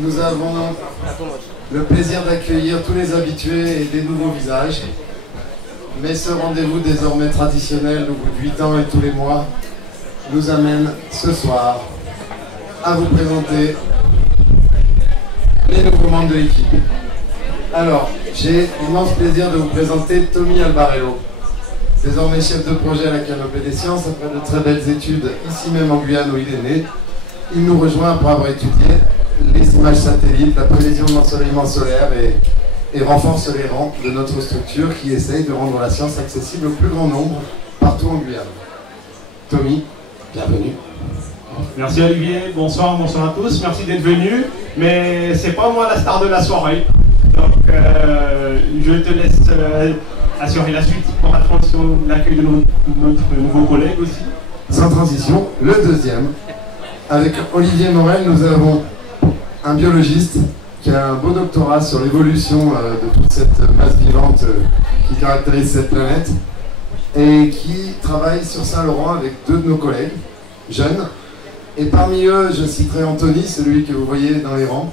nous avons le plaisir d'accueillir tous les habitués et des nouveaux visages. Mais ce rendez-vous désormais traditionnel au bout de 8 ans et tous les mois nous amène ce soir à vous présenter les nouveaux membres de l'équipe. Alors, j'ai l'immense plaisir de vous présenter Tommy Albarello, désormais chef de projet à la Canopée des Sciences, après de très belles études ici même en Guyane où il est né. Il nous rejoint après avoir étudié les images satellites, la prévision de l'ensoleillement solaire et renforce les rangs de notre structure qui essaye de rendre la science accessible au plus grand nombre partout en Guyane. Tommy, bienvenue. Merci Olivier, bonsoir à tous, merci d'être venus, mais c'est pas moi la star de la soirée, donc je te laisse assurer la suite pour la transition de l'accueil de notre nouveau collègue aussi. Sans transition, le deuxième. Avec Olivier Morel, nous avons un biologiste qui a un beau doctorat sur l'évolution de toute cette masse vivante qui caractérise cette planète et qui travaille sur Saint-Laurent avec 2 de nos collègues jeunes. Et parmi eux, je citerai Anthony, celui que vous voyez dans les rangs.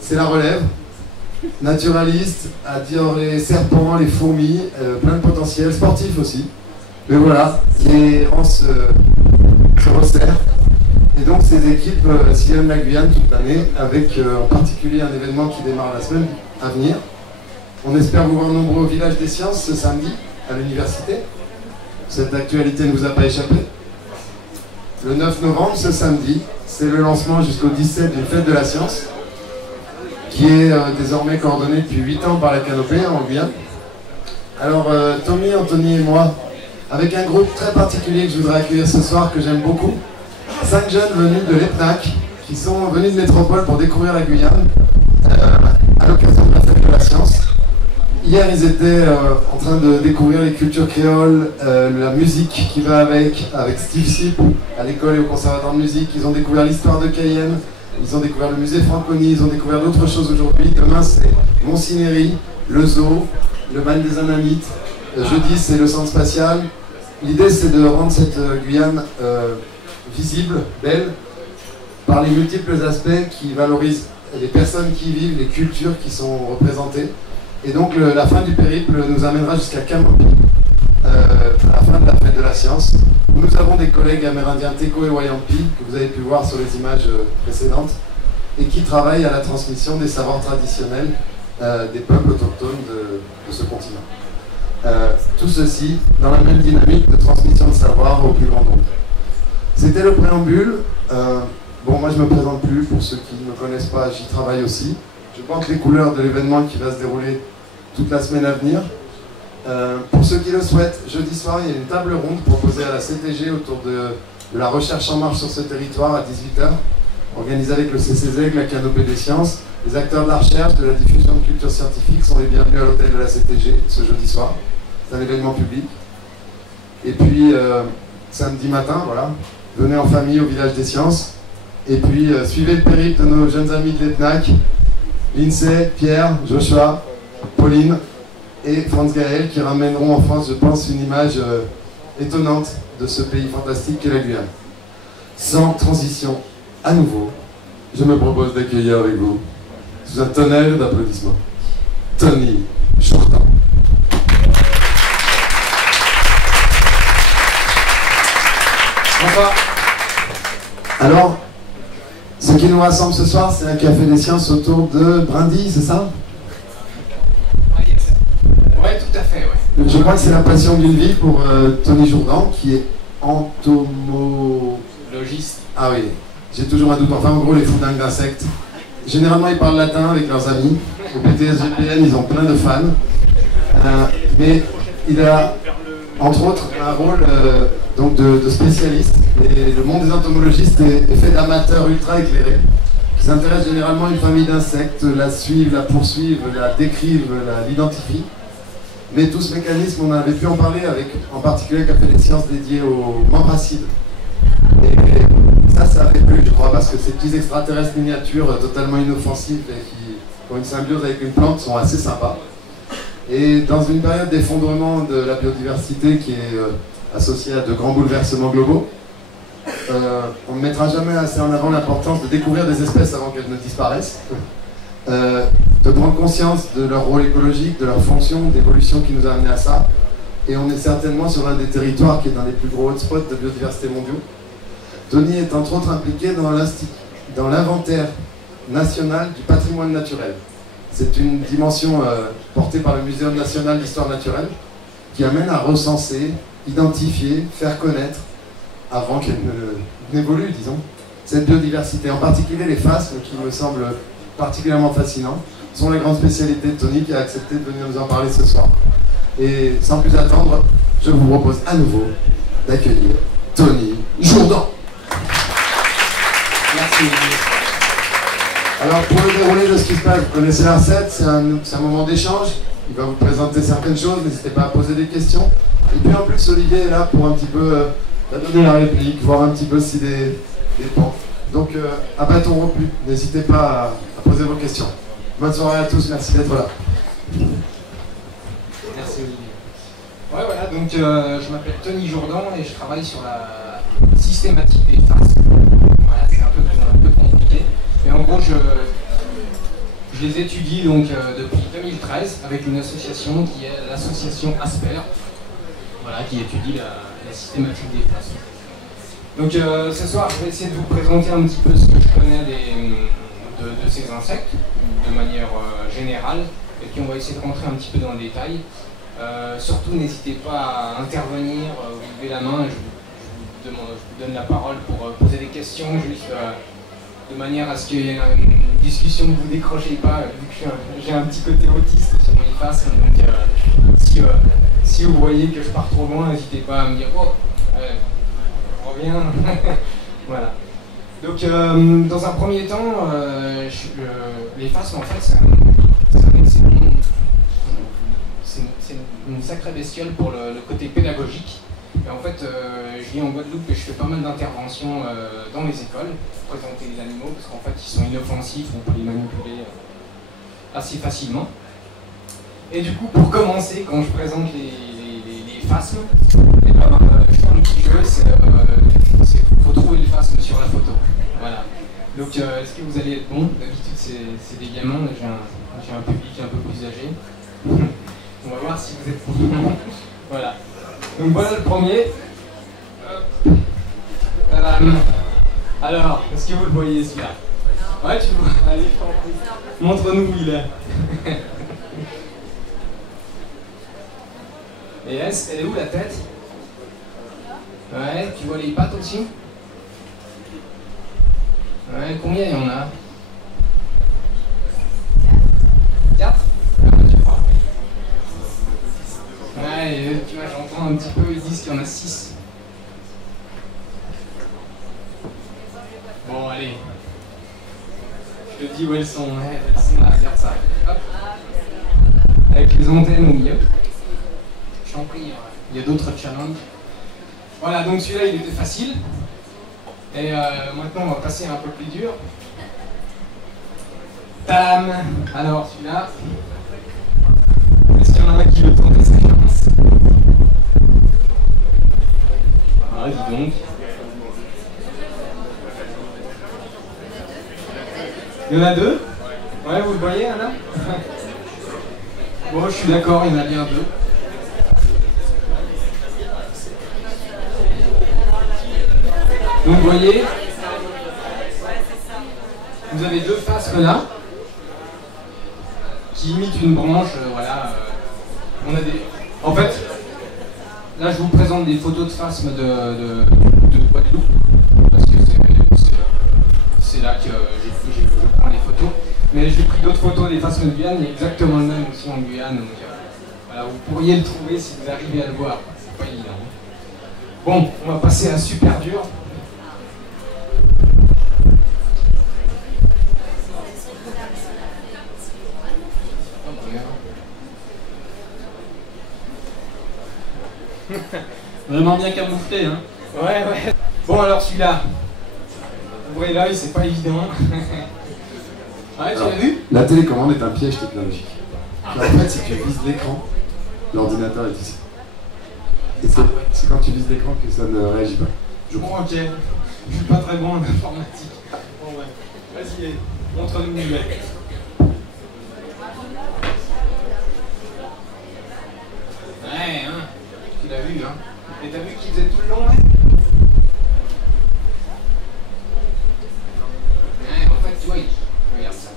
C'est la relève, naturaliste, à dire les serpents, les fourmis, plein de potentiel, sportif aussi. Mais voilà, les rangs se resserrent. Et donc ces équipes sillonnent la Guyane toute l'année, avec en particulier un événement qui démarre la semaine à venir. On espère vous voir nombreux au Village des Sciences ce samedi, à l'université. Cette actualité ne vous a pas échappé. Le 9 novembre, ce samedi, c'est le lancement jusqu'au 17 d'une fête de la science, qui est désormais coordonnée depuis 8 ans par la Canopée en Guyane. Alors Tommy, Anthony et moi, avec un groupe très particulier que je voudrais accueillir ce soir, que j'aime beaucoup, 5 jeunes venus de l'EPNAC, qui sont venus de métropole pour découvrir la Guyane à l'occasion de la fête de la science. Hier, ils étaient en train de découvrir les cultures créoles, la musique qui va avec Steve Sip à l'école et au conservatoire de musique. Ils ont découvert l'histoire de Cayenne, ils ont découvert le musée Franconie, ils ont découvert d'autres choses aujourd'hui. Demain, c'est Montsinéry, le zoo, le Ban des Anamites. Jeudi, c'est le centre spatial. L'idée, c'est de rendre cette Guyane visible, belle, par les multiples aspects qui valorisent les personnes qui y vivent, les cultures qui sont représentées. Et donc la fin du périple nous amènera jusqu'à Kamopy, à la fin de la fête de la science, où nous avons des collègues amérindiens Teko et Wayampi, que vous avez pu voir sur les images précédentes, et qui travaillent à la transmission des savoirs traditionnels des peuples autochtones de ce continent. Tout ceci dans la même dynamique de transmission de savoir au plus grand nombre. C'était le préambule. Bon, moi je ne me présente plus, pour ceux qui ne me connaissent pas, j'y travaille aussi. Je porte les couleurs de l'événement qui va se dérouler toute la semaine à venir. Pour ceux qui le souhaitent, jeudi soir, il y a une table ronde proposée à la CTG autour de la recherche en marche sur ce territoire à 18 h, organisée avec le CCZEG, la Canopée des Sciences. Les acteurs de la recherche, de la diffusion de culture scientifique sont les bienvenus à l'hôtel de la CTG ce jeudi soir. C'est un événement public. Et puis, samedi matin, voilà, venez en famille au Village des Sciences. Et puis, suivez le périple de nos jeunes amis de l'EPNAC, Lindsay, Pierre, Joshua, Pauline et Franz Gaël, qui ramèneront en France, je pense, une image étonnante de ce pays fantastique qu'est la Guyane. Sans transition, à nouveau, je me propose d'accueillir avec vous, sous un tonnerre d'applaudissements, Tony Jourdan. Bonsoir. Alors, ce qui nous rassemble ce soir, c'est un café des sciences autour de brindilles, c'est ça? Oui, tout à fait, oui. Je crois que c'est la passion d'une vie pour Tony Jourdan, qui est entomologiste. Ah oui, j'ai toujours un doute. Enfin, en gros, les fous dingues d'insectes. Généralement, ils parlent latin avec leurs amis. Au BTS-GPN, ils ont plein de fans. Mais il a, entre autres, un rôle donc de spécialiste. Et le monde des entomologistes est fait d'amateurs ultra éclairés qui s'intéressent généralement à une famille d'insectes, la suivent, la poursuivent, la décrivent, l'identifient. Mais tout ce mécanisme, on avait pu en parler avec, en particulier, Café des Sciences dédié aux membres acides. Et ça avait plu, je crois, parce que ces petits extraterrestres miniatures totalement inoffensifs et qui ont une symbiose avec une plante sont assez sympas. Et dans une période d'effondrement de la biodiversité qui est associée à de grands bouleversements globaux, On ne mettra jamais assez en avant l'importance de découvrir des espèces avant qu'elles ne disparaissent, de prendre conscience de leur rôle écologique, de leur fonction, d'évolution qui nous a amené à ça. Et on est certainement sur l'un des territoires qui est un des plus gros hotspots de biodiversité mondiaux. Tony est entre autres impliqué dans l'inventaire national du patrimoine naturel. C'est une dimension portée par le Muséum national d'histoire naturelle qui amène à recenser, identifier, faire connaître, avant qu'elle n'évolue, disons, cette biodiversité. En particulier les phasmes, qui me semblent particulièrement fascinants, sont les grandes spécialités de Tony qui a accepté de venir nous en parler ce soir. Et sans plus attendre, je vous propose à nouveau d'accueillir Tony Jourdan. Merci. Alors pour le déroulé de ce qui se passe, vous connaissez la recette, c'est un moment d'échange. Il va vous présenter certaines choses, n'hésitez pas à poser des questions. Et puis en plus, Olivier est là pour un petit peu donner la réplique, voir un petit peu si des ponts. Donc à bâton rompu, n'hésitez pas à poser vos questions. Bonne soirée à tous, merci d'être là. Merci Olivier. Ouais, voilà, donc je m'appelle Tony Jourdan et je travaille sur la systématique des phasmes. Voilà, c'est un peu compliqué. Mais en gros, je les étudie donc, depuis 2013 avec une association qui est l'association ASPER, voilà, qui étudie la systématique des phasmes. Donc ce soir, je vais essayer de vous présenter un petit peu ce que je connais de ces insectes, de manière générale, et puis on va essayer de rentrer un petit peu dans le détail. Surtout, n'hésitez pas à intervenir, vous levez la main, je vous donne la parole pour poser des questions, juste de manière à ce qu'il y ait une discussion que vous ne décrochez pas, vu que j'ai un petit côté autiste sur mes faces, donc si vous voyez que je pars trop loin, n'hésitez pas à me dire « Oh, reviens !» Voilà. Donc, dans un premier temps, les phasmes, en fait, c'est une sacrée bestiole pour le côté pédagogique. Et en fait, je vis en Guadeloupe et je fais pas mal d'interventions dans les écoles pour présenter les animaux, parce qu'en fait, ils sont inoffensifs, on peut les manipuler assez facilement. Et du coup, pour commencer, quand je présente les phasmes, je fais un petit jeu, il faut trouver le phasme sur la photo. Voilà. Donc, est-ce que vous allez être bon? D'habitude, c'est des gamins, j'ai un public un peu plus âgé. On va voir si vous êtes bon. Voilà. Donc voilà le premier. Alors, est-ce que vous le voyez celui-là? Ouais, tu vois. Allez, montre-nous où il est. Et elle est où la tête? Ouais, tu vois les pattes aussi? Ouais, combien il y en a? 4? Ouais, tu vois, j'entends un petit peu, ils disent qu'il y en a 6. Bon, allez. Je te dis où elles sont là, regarde ça. Hop. Avec les antennes au milieu. Je t'en prie, il y a d'autres challenges. Voilà, donc celui-là, il était facile. Et maintenant, on va passer à un peu plus dur. Tam! Alors, celui-là. Est-ce qu'il y en a un qui veut tenter sa chance? Ah, dis donc. Il y en a 2? Ouais, vous le voyez, là? Bon, je suis d'accord, il y en a bien 2. Donc, vous voyez, vous avez 2 phasmes là, qui imitent une branche, voilà. On a des... En fait, là je vous présente des photos de phasmes de Guadeloupe, parce que c'est là que je prends les photos. Mais j'ai pris d'autres photos des phasmes de Guyane, il y a exactement le même aussi en Guyane. Donc, voilà, vous pourriez le trouver si vous arrivez à le voir, c'est pas évident. Bon, on va passer à super dur. Vraiment bien camouflé, hein. Ouais. Bon, alors celui-là. Ouvrez l'œil, c'est pas évident. Ouais, tu l'as vu? La télécommande est un piège technologique. En fait, si tu vises l'écran, l'ordinateur est ici. Et c'est quand tu vises l'écran que ça ne réagit pas. Bon, ok. Je suis pas très bon en informatique. Bon, ouais. Vas-y, montre-nous le mec. Ouais, hein. Tu l'as vu, hein. Et t'as vu qu'il faisait tout le long, là? Ouais, en fait, tu vois, regarde ça.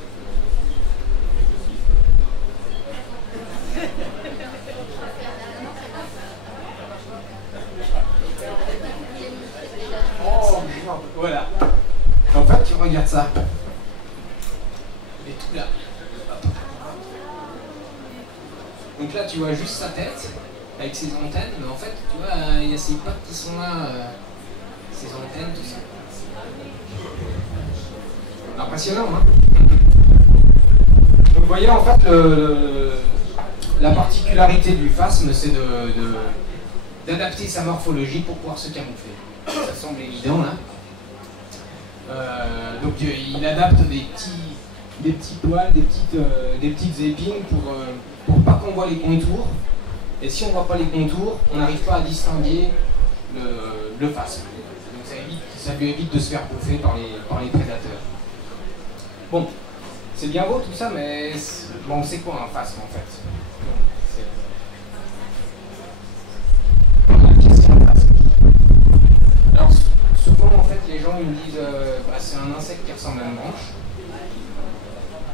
Oh, voilà. En fait, tu regardes ça. Il est tout là. Donc là, tu vois juste sa tête, avec ses antennes, mais en fait, tu vois, il y a ses pattes qui sont là, ses antennes, tout ça. Impressionnant, hein? Donc vous voyez, en fait, la particularité du phasme, c'est d'adapter sa morphologie pour pouvoir se camoufler. Ça semble évident, là. Donc il adapte des petits poils, des petites épines pour pas qu'on voit les contours. Et si on voit pas les contours, on n'arrive pas à distinguer le phasme. Donc ça lui évite de se faire bouffer par les prédateurs. Bon, c'est bien beau tout ça, mais bon, c'est quoi un phasme en fait? Voilà, qu'est-ce qu'un phasme? Alors souvent en fait les gens ils me disent bah, c'est un insecte qui ressemble à une branche.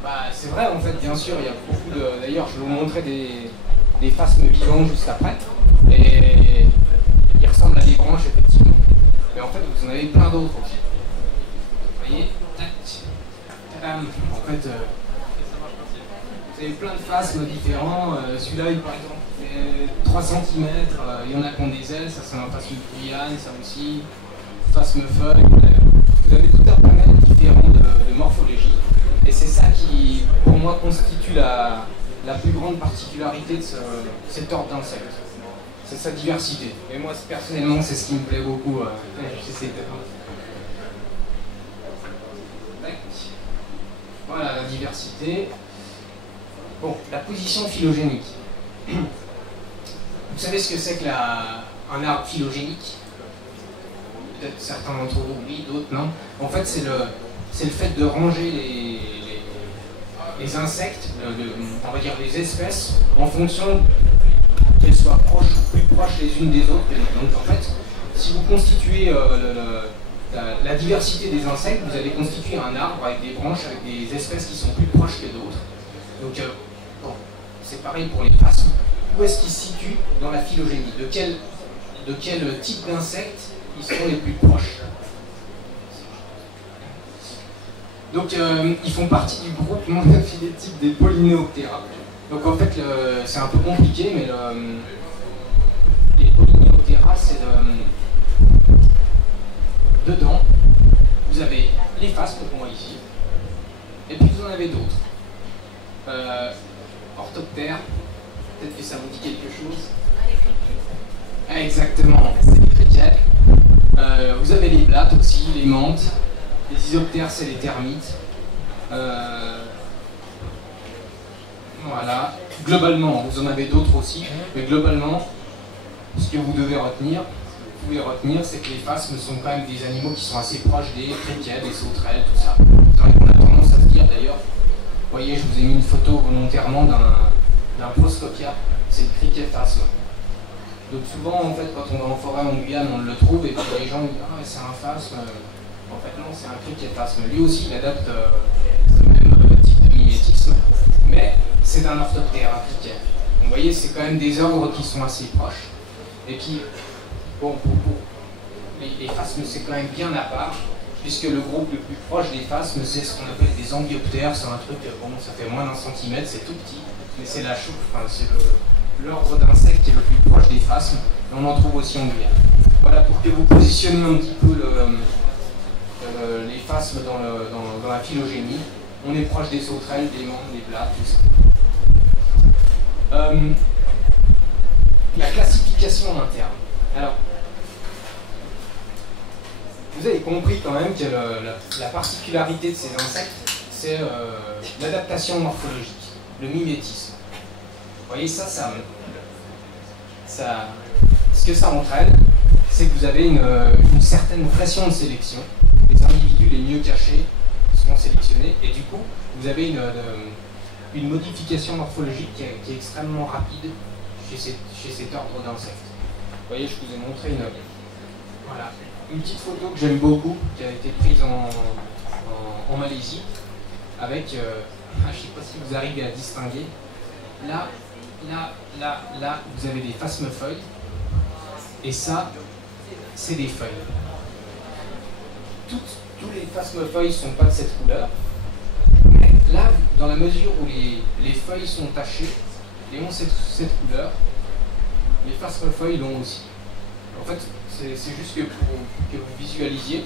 Bah, c'est vrai en fait, bien sûr, il y a beaucoup de... D'ailleurs, je vais vous montrer des phasmes vivants juste après. Et ils ressemblent à des branches, effectivement. Mais en fait, vous en avez plein d'autres aussi. Vous voyez, tac, tadam. En fait, vous avez plein de phasmes différents. Celui-là, par exemple, il fait 3 cm. Il y en a qui ont des ailes, ça c'est un phasme Guyane, ça aussi. Phasme feuille. Vous avez tout un panel différent de morphologie. Et c'est ça qui, pour moi, constitue la plus grande particularité de cet ordre d'insectes. C'est sa diversité. Et moi, personnellement, c'est ce qui me plaît beaucoup. J'essaie de... Voilà, la diversité. Bon, la position phylogénique. Vous savez ce que c'est qu'un arbre phylogénique? Peut-être certains d'entre vous, oui, d'autres non. En fait, c'est le fait de ranger les insectes, on va dire les espèces, en fonction qu'elles soient plus proches les unes des autres. Donc en fait, si vous constituez la diversité des insectes, vous allez constituer un arbre avec des branches, avec des espèces qui sont plus proches que d'autres. Donc bon, c'est pareil pour les phasmes. Où est-ce qu'ils se situent dans la phylogénie? De quel type d'insectes ils sont les plus proches? Donc ils font partie du groupe monophylétique des Polyneoptera. Donc en fait c'est un peu compliqué, mais les Polyneoptera, c'est dedans vous avez les phasmes qu'on voit ici, et puis vous en avez d'autres. Orthoptères, peut-être que ça vous dit quelque chose. Exactement, c'est les criquets. Vous avez les blattes aussi, les menthes. Les isoptères, c'est les termites. Voilà. Globalement, vous en avez d'autres aussi, mais globalement, ce que vous devez retenir, c'est que les phasmes sont quand même des animaux qui sont assez proches des criquets, des sauterelles, tout ça. C'est vrai qu'on a tendance à se dire d'ailleurs, vous voyez, je vous ai mis une photo volontairement d'un proscopia, c'est le criquet phasme. Donc souvent, en fait, quand on va en forêt en Guyane, on le trouve, et puis les gens disent « Ah, c'est un phasme ». En fait, non, c'est un criquet phasme. Lui aussi, il adapte ce même type de mimétisme, mais c'est un orthoptère, un criquet. Donc, vous voyez, c'est quand même des ordres qui sont assez proches. Et puis, bon, les phasmes, c'est quand même bien à part, puisque le groupe le plus proche des phasmes, c'est ce qu'on appelle des ambioptères. C'est un truc, bon, ça fait moins d'1 centimètre, c'est tout petit, mais c'est la chouffe, enfin, c'est l'ordre d'insectes qui est le plus proche des phasmes, et on en trouve aussi en Guyane. Voilà, pour que vous positionniez un petit peu les phasmes dans la phylogénie. On est proche des sauterelles, des menthes, des blattes, tout ça. La classification interne. Alors, vous avez compris quand même que la particularité de ces insectes, c'est l'adaptation morphologique, le mimétisme. Vous voyez, ce que ça entraîne, c'est que vous avez une certaine pression de sélection. Les individus les mieux cachés seront sélectionnés, et du coup, vous avez une modification morphologique qui est extrêmement rapide chez cet ordre d'insectes. Vous voyez, je vous ai montré une petite photo que j'aime beaucoup, qui a été prise en Malaisie, avec, je ne sais pas si vous arrivez à distinguer, là, vous avez des phasmefeuilles, et ça, c'est des feuilles. Tous les phasmefeuilles ne sont pas de cette couleur, mais là, dans la mesure où les feuilles sont tachées et ont cette couleur, les phasmefeuilles l'ont aussi. En fait, c'est juste que pour que vous visualisiez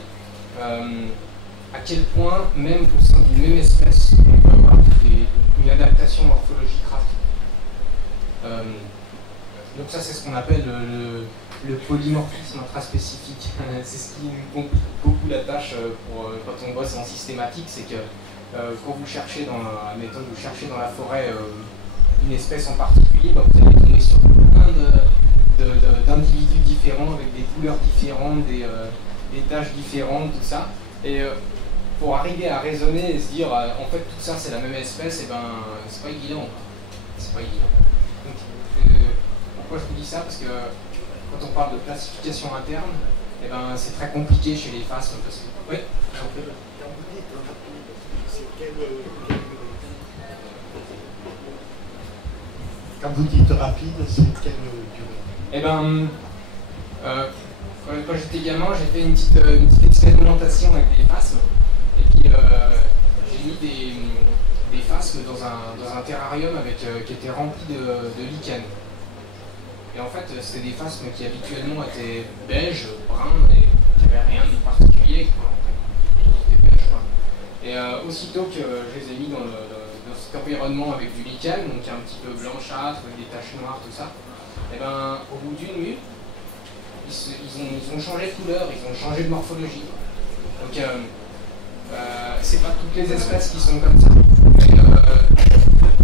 à quel point, même au sein d'une même espèce, on peut avoir une adaptation morphologique rapide. Donc ça, c'est ce qu'on appelle le polymorphisme intraspécifique. C'est ce qui nous complique beaucoup la tâche quand on bosse en systématique, c'est que quand vous cherchez vous cherchez dans la forêt une espèce en particulier, vous allez tomber sur plein d'individus différents, avec des couleurs différentes, des tâches différentes, tout ça. Et pour arriver à raisonner et se dire en fait tout ça c'est la même espèce, et ben c'est pas évident. C'est pas évident. Donc, pourquoi je vous dis ça? Parce que quand on parle de classification interne, et ben c'est très compliqué chez les phasmes. Parce que... Oui, j'en prie. Quand vous dites rapide, c'est quelle durée? Eh ben, quand j'étais gamin, j'ai fait une petite expérimentation avec les phasmes. Et puis, j'ai mis des phasmes dans un terrarium qui était rempli de lichens. Et en fait, c'était des phasmes qui habituellement étaient beiges, bruns, et qui n'avaient rien de particulier. C'était beige, quoi. Et aussitôt que je les ai mis dans cet environnement avec du lichen, donc un petit peu blanchâtre, avec des taches noires, tout ça, et ben, au bout d'une nuit, ils ont changé de couleur, ils ont changé de morphologie. Donc, c'est pas toutes les espèces qui sont comme ça. Mais,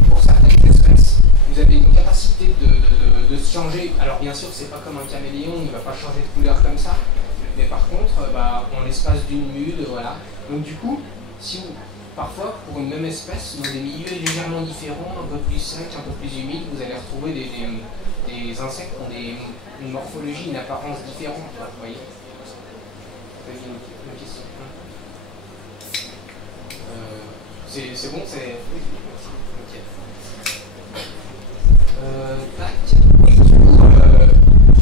pour certaines espèces, vous avez une capacité de se changer. Alors bien sûr, c'est pas comme un caméléon, il ne va pas changer de couleur comme ça. Mais par contre, en l'espace d'une mude, voilà. Donc du coup, parfois, pour une même espèce, dans des milieux légèrement différents, un peu plus secs, un peu plus humides, vous allez retrouver des insectes qui ont une morphologie, une apparence différente. Vous voyez? Une question. C'est bon, c'est... Ok. Tac. Oui, du coup,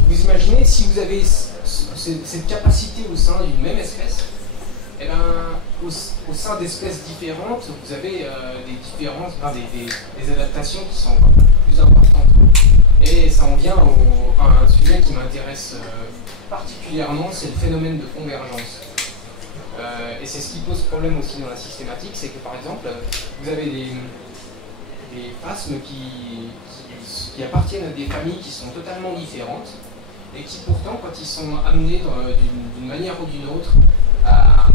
vous imaginez, si vous avez cette capacité au sein d'une même espèce, eh ben, au sein d'espèces différentes, vous avez des différences, des adaptations qui sont encore plus importantes. Et ça en vient à un sujet qui m'intéresse particulièrement, c'est le phénomène de convergence. Et c'est ce qui pose problème aussi dans la systématique, c'est que par exemple, vous avez des phasmes qui appartiennent à des familles qui sont totalement différentes, et qui pourtant, quand ils sont amenés d'une manière ou d'une autre à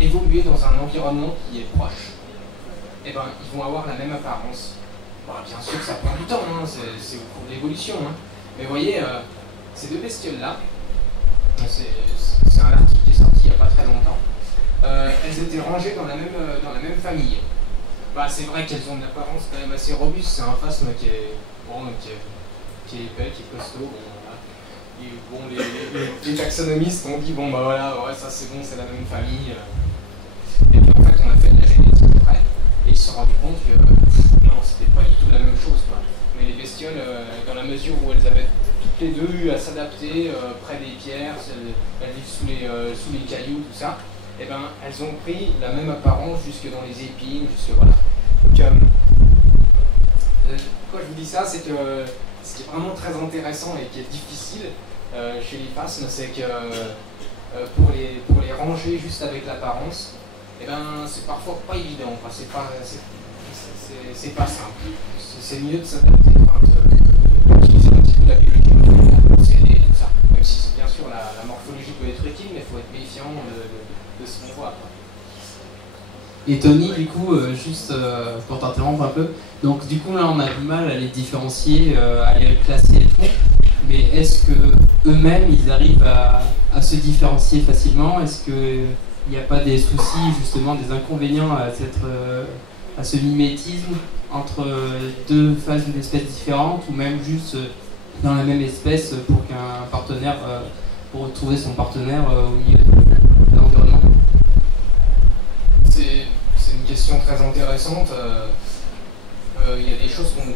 évoluer dans un environnement qui est proche, eh ben, ils vont avoir la même apparence. Bon, bien sûr que ça prend du temps, hein, c'est au cours de l'évolution, hein. Mais vous voyez, ces deux bestioles-là, c'est un article qui est sorti il n'y a pas très longtemps, elles étaient rangées dans la même famille. Bah, c'est vrai qu'elles ont une apparence quand même assez robuste, c'est un phasme qui est épais, qui est costaud. Bon, voilà. Et bon, les taxonomistes ont dit bon bah voilà, ouais, ça c'est bon, c'est la même famille. Et puis en fait on a fait de la génétique après, et ils se sont rendus compte que non, c'était pas du tout la même chose, quoi. Mais les bestioles, dans la mesure où elles avaient toutes les deux eu à s'adapter près des pierres, elles vivent sous les cailloux, tout ça, et ben elles ont pris la même apparence jusque dans les épines, jusque voilà. Donc pourquoi je vous dis ça, c'est que ce qui est vraiment très intéressant et qui est difficile chez les phasmes, c'est que pour les ranger juste avec l'apparence, eh ben, c'est parfois pas évident, enfin, c'est pas simple. C'est mieux de s'adapter, d'utiliser un petit peu la biologie moléculaire pour s'aider, tout ça. Même si bien sûr la morphologie peut être utile, mais il faut être méfiant de ce qu'on voit. Et Tony, du coup, juste pour t'interrompre un peu, donc du coup là on a du mal à les différencier, à les classer et tout, Mais est-ce que eux-mêmes ils arrivent à se différencier facilement? Est-ce qu'il n'y a pas des soucis, justement, des inconvénients à ce mimétisme entre deux phases d'espèces différentes, ou même juste dans la même espèce pour qu'un partenaire, pour retrouver son partenaire au milieu de l'environnement? C'est une question très intéressante. Il y a des choses qu'on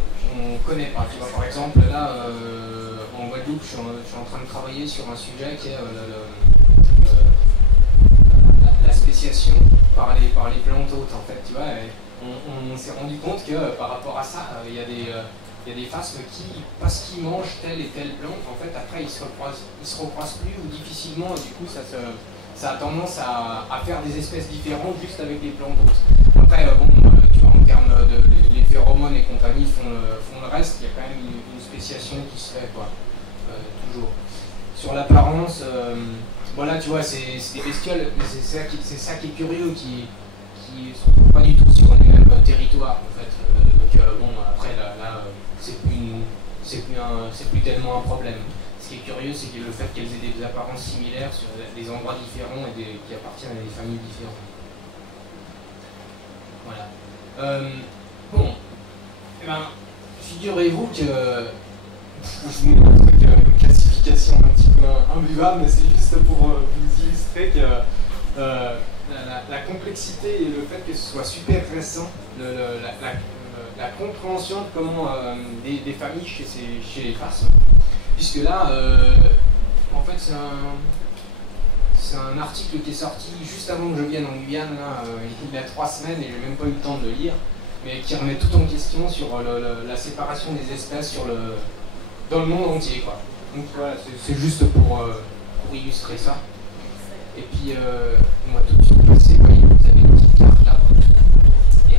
ne connaît pas. Tu vois, par exemple, là, en Guadeloupe, je suis en train de travailler sur un sujet qui est la spéciation par les plantes hôtes, en fait. Tu vois, et on s'est rendu compte que par rapport à ça, il y a des phasmes qui, parce qu'ils mangent telle et telle plante, en fait, après, ils se recroisent plus ou difficilement, et du coup, ça a tendance à faire des espèces différentes juste avec les plantes hôtes. Après, tu vois, en termes de les phéromones et compagnie font le reste, il y a quand même une spéciation qui se fait, quoi, toujours. Sur l'apparence, voilà, tu vois, c'est des bestioles, mais c'est ça qui est curieux, qui sont pas du tout sur les mêmes territoires, en fait. Après, là c'est plus tellement un problème. Ce qui est curieux, c'est que le fait qu'elles aient des apparences similaires sur des endroits différents et qui appartiennent à des familles différentes. Voilà. Figurez-vous que je vous mets une classification un petit peu imbuvable, mais c'est juste pour vous illustrer que la complexité et le fait que ce soit super récent, la compréhension de comment des familles chez les phasmes, puisque là, en fait, c'est un article qui est sorti juste avant que je vienne en Guyane, là, il y a 3 semaines, et j'ai même pas eu le temps de le lire, mais qui remet tout en question sur la séparation des espèces dans le monde entier, quoi. Donc voilà, c'est juste pour illustrer ça. Et puis, on va tout de suite passer, vous avez une petite carte là. Et,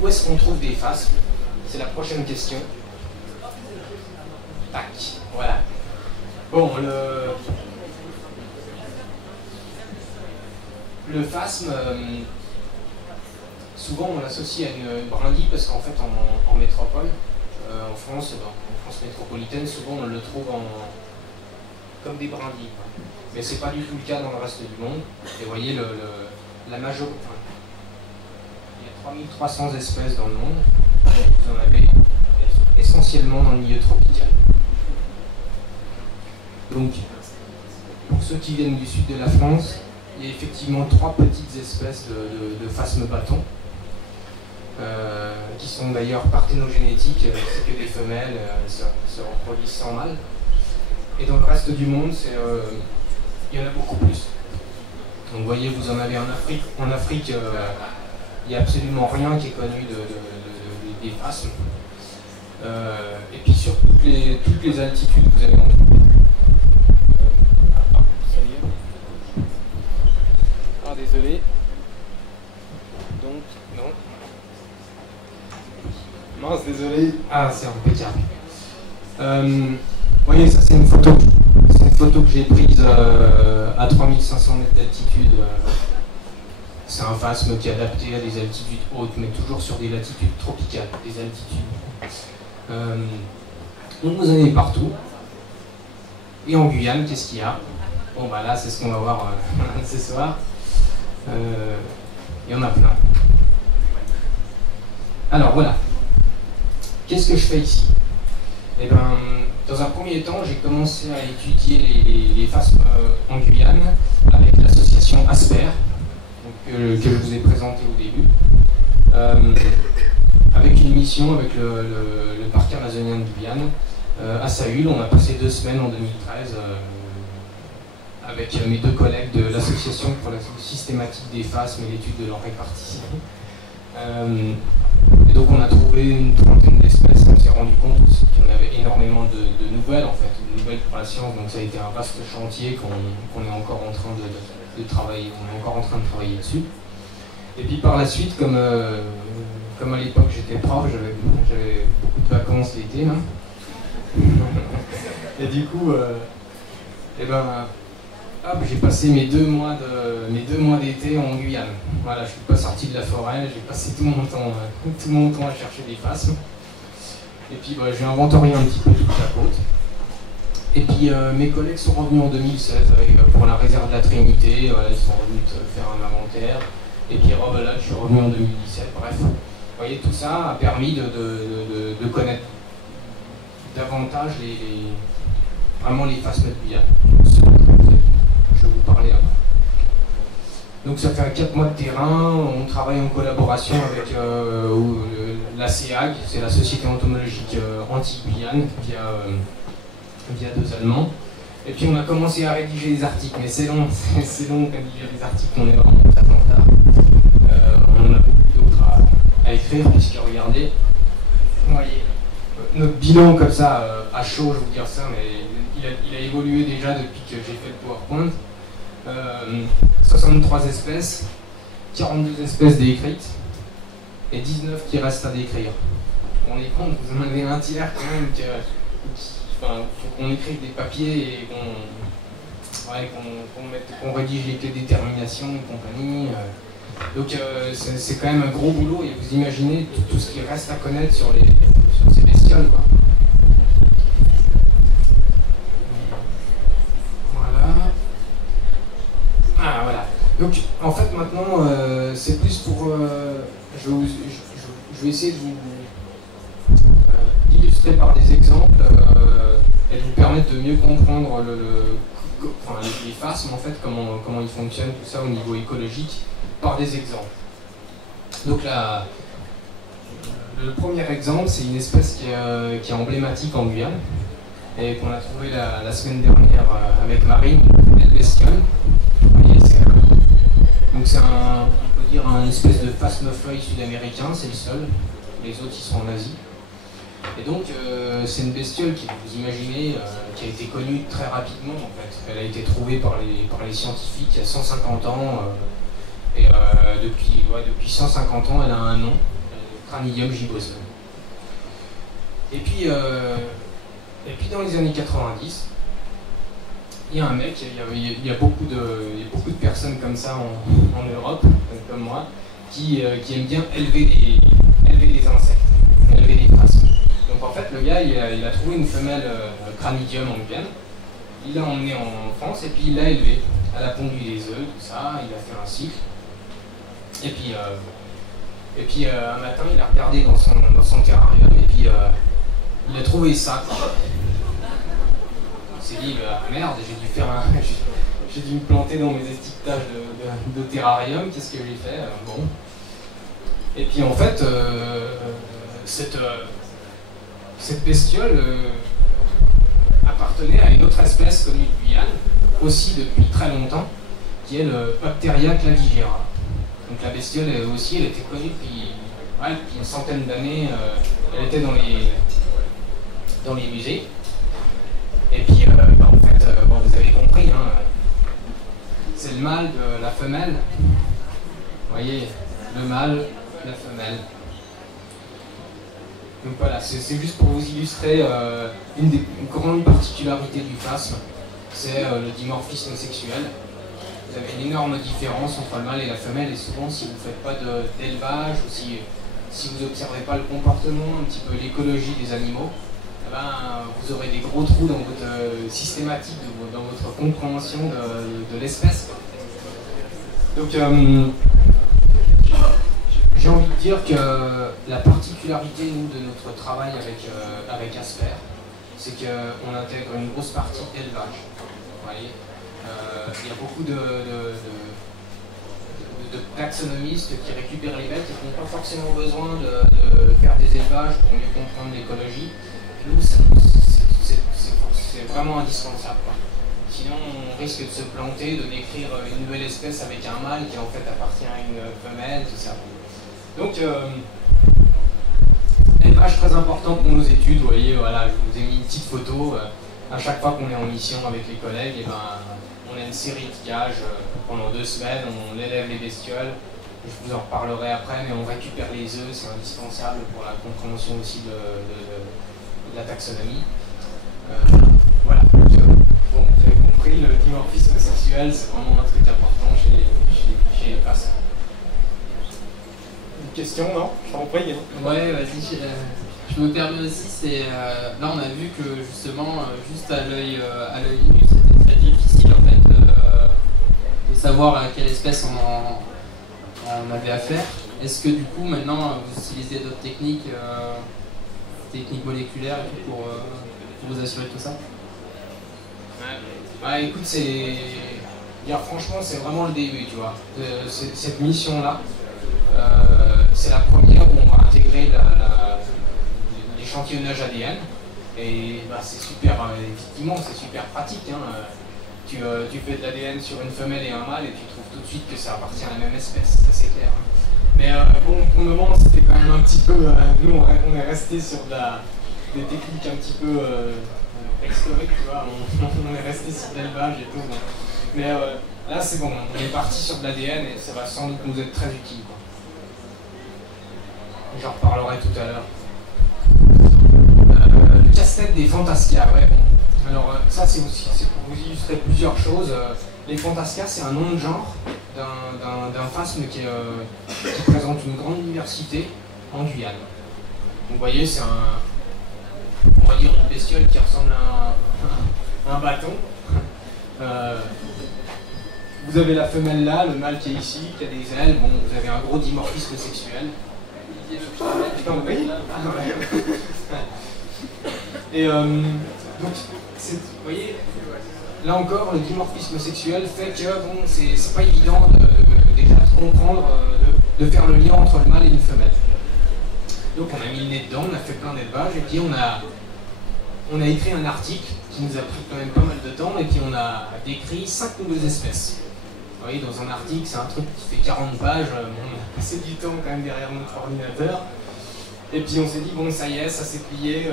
où est-ce qu'on trouve des phasmes? C'est la prochaine question. Tac, voilà. Bon, le phasme, souvent on l'associe à une brindille parce qu'en fait en métropole, en France métropolitaine, souvent on le trouve comme des brindilles. Mais c'est pas du tout le cas dans le reste du monde. Et vous voyez, la majorité, il y a 3300 espèces dans le monde, vous en avez essentiellement dans le milieu tropical. Donc, pour ceux qui viennent du sud de la France, il y a effectivement 3 petites espèces de phasmes bâtons, qui sont d'ailleurs parthénogénétiques, c'est que des femelles, elles se reproduisent sans mâle. Et dans le reste du monde, il y en a beaucoup plus. Donc vous voyez, vous en avez en Afrique. En Afrique, il n'y a absolument rien qui est connu des phasmes. Et puis sur toutes les altitudes, vous avez en désolé. Donc, non. Mince, désolé. Ah, c'est impeccable. Vous voyez, ça c'est une photo. C'est une photo que j'ai prise à 3500 mètres d'altitude. C'est un phasme qui est adapté à des altitudes hautes, mais toujours sur des latitudes tropicales, des altitudes. Donc vous en avez partout. Et en Guyane, qu'est-ce qu'il y a? Bon, bah là, c'est ce qu'on va voir ce soir. Il y en a plein. Alors voilà. Qu'est-ce que je fais ici? Eh ben, dans un premier temps, j'ai commencé à étudier les phasmes en Guyane avec l'association ASPER, que je vous ai présenté au début, avec une mission avec le parc amazonien de Guyane à Saül. On a passé 2 semaines en 2013 avec mes 2 collègues de l'association pour la systématique des phasmes et l'étude de leur répartition. Et donc on a trouvé une 30aine d'espèces. On s'est rendu compte qu'il y en avait énormément de nouvelles, en fait, de nouvelles pour la science. Donc ça a été un vaste chantier qu'on est encore en train de travailler. On est encore en train de travailler dessus. Et puis par la suite, comme à l'époque j'étais prof, j'avais beaucoup de vacances l'été, là. Et du coup, j'ai passé mes 2 mois d'été en Guyane. Voilà, je suis pas sorti de la forêt, j'ai passé tout mon temps à chercher des phasmes. Et puis j'ai inventorié un petit peu toute la côte. Et puis mes collègues sont revenus en 2016 pour la réserve de la Trinité, voilà, ils sont revenus faire un inventaire. Et puis là, je suis revenu en 2017, bref. Vous voyez, tout ça a permis de connaître davantage vraiment les faces de Guyane. Je vais vous parler après. Donc ça fait 4 mois de terrain, on travaille en collaboration avec la CEAG, c'est la Société entomologique anti-Guyane, via 2 Allemands. Et puis on a commencé à rédiger des articles, mais c'est long, c'est long à rédiger des articles, on est vraiment très en retard. On en a beaucoup d'autres à écrire, puisque regardez, vous voyez, notre bilan comme ça, à chaud, je vais vous dire ça, mais il a évolué déjà depuis que j'ai fait le PowerPoint. 63 espèces, 42 espèces décrites et 19 qui restent à décrire. On est compte, vous en avez un tiers quand même faut qu'on écrive des papiers et qu'on rédige les déterminations et compagnie. Donc c'est quand même un gros boulot et vous imaginez tout ce qui reste à connaître sur ces bestioles, quoi. Ah voilà. Donc en fait maintenant c'est plus pour je vais essayer de vous illustrer par des exemples et de vous permettre de mieux comprendre les phasmes en fait, comment ils fonctionnent, tout ça au niveau écologique, par des exemples. Donc là, le premier exemple, c'est une espèce qui est emblématique en Guyane et qu'on a trouvé la semaine dernière avec Marine, la bestiole. Donc c'est on peut dire une espèce de phasmofeuille sud-américain, c'est le seul. Les autres ils sont en Asie. Et donc c'est une bestiole qui, vous imaginez, qui a été connue très rapidement en fait. Elle a été trouvée par les scientifiques il y a 150 ans. Et depuis 150 ans elle a un nom, Cranidium gibbosum. Et puis dans les années 90, il y a un mec, il y a beaucoup de personnes comme ça en Europe, comme moi, qui aiment bien élever des insectes, élever des phasmes. Donc en fait, le gars, il a trouvé une femelle Cranidium en Guyane, il l'a emmenée en France et puis il l'a élevée. Elle a pondu des œufs, tout ça, il a fait un cycle. Et puis un matin, il a regardé dans son terrarium et puis il a trouvé ça. Il s'est dit, merde, j'ai dû me planter dans mes étiquetages de terrarium, qu'est-ce que j'ai fait? Bon. Et puis en fait, cette bestiole appartenait à une autre espèce connue de Guyane, aussi depuis très longtemps, qui est le Bacteria clavigera. Donc la bestiole aussi, elle était connue depuis une centaine d'années, elle était dans les musées. Et puis en fait, vous avez compris, hein, c'est le mâle de la femelle. Vous voyez, le mâle, la femelle. Donc voilà, c'est juste pour vous illustrer une grande particularité du phasme, c'est le dimorphisme sexuel. Vous avez une énorme différence entre le mâle et la femelle, et souvent si vous ne faites pas d'élevage, ou si vous n'observez pas le comportement, un petit peu l'écologie des animaux, vous aurez des gros trous dans votre systématique, dans votre compréhension de l'espèce. Donc j'ai envie de dire que la particularité de notre travail avec Asper, c'est qu'on intègre une grosse partie d'élevage. Vous voyez, il y a beaucoup de taxonomistes qui récupèrent les bêtes et qui n'ont pas forcément besoin de faire des élevages pour mieux comprendre l'écologie. Nous, c'est vraiment indispensable, quoi. Sinon, on risque de se planter, de décrire une nouvelle espèce avec un mâle qui en fait appartient à une femelle, tout ça. Donc, élevage très important pour nos études. Vous voyez, voilà, je vous ai mis une petite photo. À chaque fois qu'on est en mission avec les collègues, on a une série de cages pendant 2 semaines, on élève les bestioles. Je vous en reparlerai après, mais on récupère les œufs, c'est indispensable pour la compréhension aussi de la taxonomie. Voilà. Bon, vous avez compris, le dimorphisme sexuel, c'est vraiment un truc important chez les phasmes. Une question, non? Je t'en prie. Ouais, vas-y. Je je me permets aussi, c'est là on a vu que justement, juste à l'œil nu, c'était très difficile en fait de savoir à quelle espèce on avait affaire. Est-ce que du coup maintenant vous utilisez d'autres techniques, techniques moléculaires et tout, pour vous assurer de tout ça? Bah écoute, franchement c'est vraiment le début, tu vois, cette mission-là. C'est la première où on va intégrer l'échantillonnage ADN. Et bah, c'est super, effectivement, c'est super pratique. Hein. Tu fais de l'ADN sur une femelle et un mâle et tu trouves tout de suite que ça appartient à la même espèce, ça c'est clair. Hein. Mais bon, pour le moment, c'était quand même un petit peu. Nous, on est resté sur des techniques un petit peu préhistoriques, tu vois. On est resté sur l'élevage et tout. Mais là, c'est bon, on est parti sur de l'ADN et ça va sans doute nous être très utile. Quoi. J'en reparlerai tout à l'heure. Le casse-tête des Fantasca, ouais, bon. Alors ça c'est pour vous illustrer plusieurs choses. Les Fantasca, c'est un nom de genre d'un phasme qui présente une grande diversité en Guyane. Donc vous voyez, c'est on va dire une bestiole qui ressemble à un bâton. Vous avez la femelle là, le mâle qui est ici, qui a des ailes, bon, vous avez un gros dimorphisme sexuel. Et donc, vous voyez, là encore, le dimorphisme sexuel fait que bon, c'est pas évident déjà de comprendre, de faire le lien entre le mâle et une femelle. Donc on a mis le nez dedans, on a fait plein d'élevages, et puis on a écrit un article qui nous a pris quand même pas mal de temps, et puis on a décrit 5 nouvelles espèces. Vous voyez, dans un article, c'est un truc qui fait 40 pages, bon, on a passé du temps quand même derrière notre ordinateur. Et puis on s'est dit, bon, ça y est, ça s'est plié,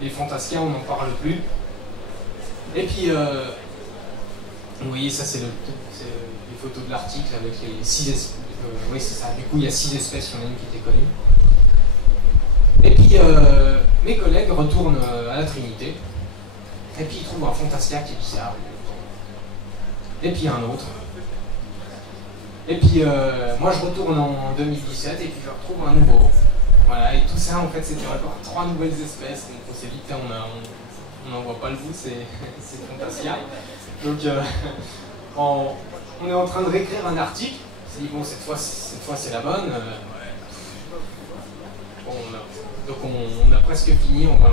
les Fantasca, on n'en parle plus. Et puis, vous voyez, ça c'est les photos de l'article avec les 6 espèces. Oui, c'est ça, du coup, il y a 6 espèces, il y en a une qui était connue. Et puis, mes collègues retournent à la Trinité, et puis ils trouvent un Fantasca qui est bizarre. Et puis un autre. Et puis moi je retourne en 2017 et puis je retrouve un nouveau. Voilà, et tout ça en fait c'était encore 3 nouvelles espèces. Donc on s'est dit on n'en voit pas le bout, c'est Fantasca. Donc on est en train de réécrire un article. On s'est dit bon cette fois c'est la bonne. Bon, donc on a presque fini, on va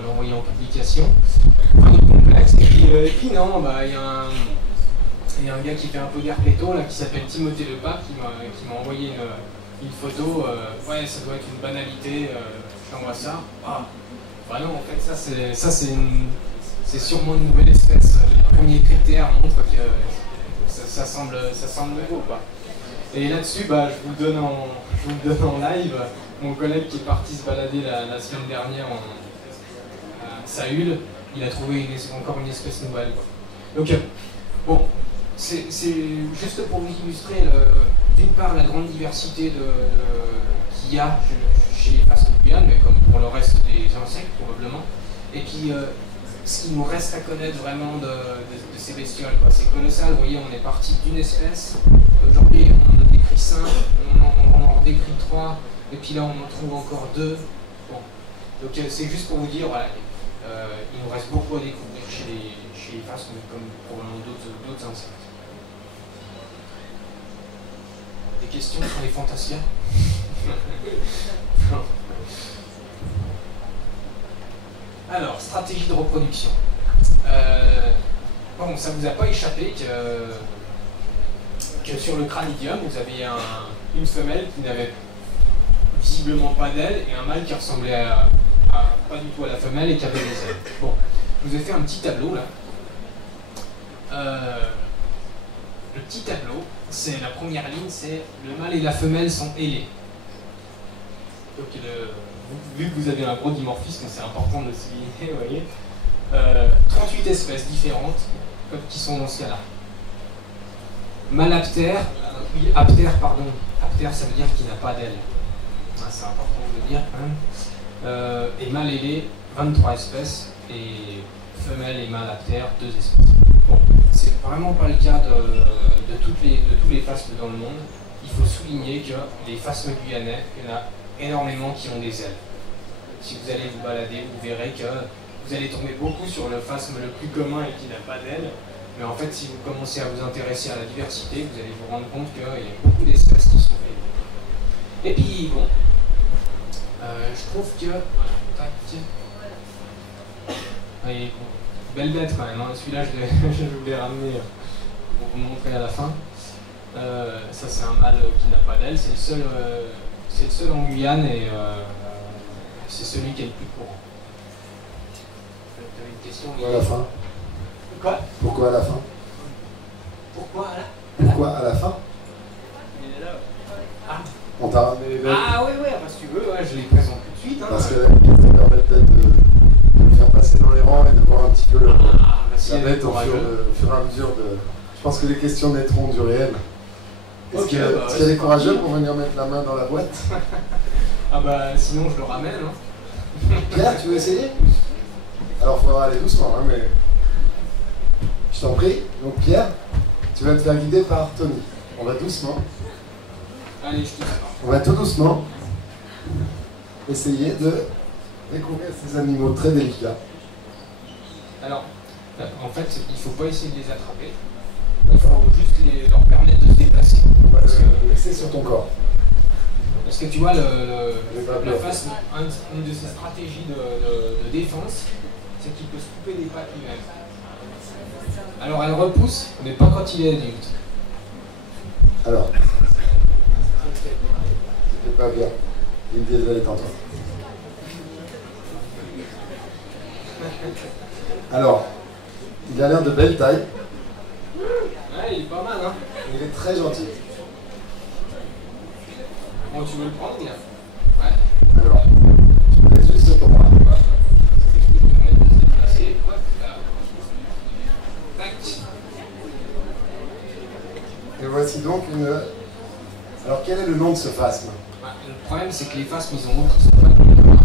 l'envoyer en publication. Un autre complexe. Et puis non, bah il y a un gars qui fait un peu d'herpéto là qui s'appelle Timothée Lepape qui m'a envoyé une photo. Ouais, ça doit être une banalité. Je t'envoie ça. Ah, bah non, en fait ça c'est sûrement une nouvelle espèce. Les premiers critères montrent que ça semble nouveau quoi. Et là-dessus, bah, je vous le donne en live. Mon collègue qui est parti se balader la semaine dernière à Saül, il a trouvé encore une espèce nouvelle. Donc, bon, c'est juste pour vous illustrer, d'une part, la grande diversité qu'il y a chez les phasmes de Guyane, mais comme pour le reste des insectes probablement. Et puis, ce qu'il nous reste à connaître vraiment de ces bestioles, c'est colossal. Vous voyez, on est parti d'une espèce. Aujourd'hui, on en a décrit 5, on en décrit 3, et puis là, on en trouve encore 2. Bon. Donc, c'est juste pour vous dire, voilà, il nous reste beaucoup à découvrir chez les phasmes, comme probablement d'autres insectes. Des questions sur les Fantasca? Alors, stratégie de reproduction. Bon, ça ne vous a pas échappé que sur le cranidium, vous aviez une femelle qui n'avait visiblement pas d'ailes et un mâle qui ressemblait pas du tout à la femelle et qui avait des ailes. Bon, je vous ai fait un petit tableau là. Le petit tableau, c'est la première ligne, c'est le mâle et la femelle sont ailés. Donc vu que vous avez un gros dimorphisme, c'est important de le souligner, vous voyez. 38 espèces différentes qui sont dans ce cas-là. Mâle aptère, oui, aptère, pardon. Aptère, ça veut dire qu'il n'a pas d'aile. Ah, c'est important de le dire quand même. Et mâle ailé, 23 espèces. Et femelle et mâle aptère, 2 espèces. Bon, c'est vraiment pas le cas de tous les phasmes dans le monde. Il faut souligner que les phasmes guyanais, il y en a énormément qui ont des ailes. Si vous allez vous balader, vous verrez que vous allez tomber beaucoup sur le phasme le plus commun et qui n'a pas d'ailes. Mais en fait, si vous commencez à vous intéresser à la diversité, vous allez vous rendre compte qu'il y a beaucoup d'espèces qui sont ailées. Et puis, bon, je trouve que... Tac. Allez, bon, belle bête quand même, hein. Celui-là je voulais ramener pour vous montrer à la fin. Ça c'est un mâle qui n'a pas d'aile, c'est le seul en Guyane et c'est celui qui est le plus courant. Tu avais une question? Pourquoi à la fin? Quoi? Pourquoi à la fin? Pourquoi là? Pourquoi à la fin? Il est là. Ah, On t'a ramené les bêtes ouais, si tu veux, ouais, je les présente tout de suite. Hein. parce que la limite, ça permet peut-être de faire passer dans les rangs et de voir un petit peu la bête au fur et à mesure de... Je pense que les questions naîtront du réel. Est-ce qu'elle est courageuse pour venir mettre la main dans la boîte? Ah bah sinon je le ramène. Hein. Pierre, tu veux essayer? Alors il faudra aller doucement, hein, mais... Je t'en prie. Donc Pierre, tu vas te faire guider par Tony. On va doucement. Allez, je te sers. On va tout doucement essayer de découvrir ces animaux très délicats. Alors, en fait, il ne faut pas essayer de les attraper. Il faut juste leur permettre de se déplacer. On va le laisser sur ton corps. Parce que tu vois, la face, une de ses stratégies de défense, c'est qu'il peut se couper les pattes lui-même. Alors elle repousse, mais pas quand il est adulte. Alors, c'était pas bien. Une des ailes en toi. Alors, il a l'air de belle taille. Ouais, il est pas mal, hein. Il est très gentil. Bon, tu veux le prendre, bien? Ouais. Alors, je laisse juste pour moi. Je peux te permettre de se déplacer. Hop, là. Tac. Et voici donc une... Alors, quel est le nom de ce phasme? Ouais, le problème, c'est que les phasmes, ils ont qui sont pas de noir.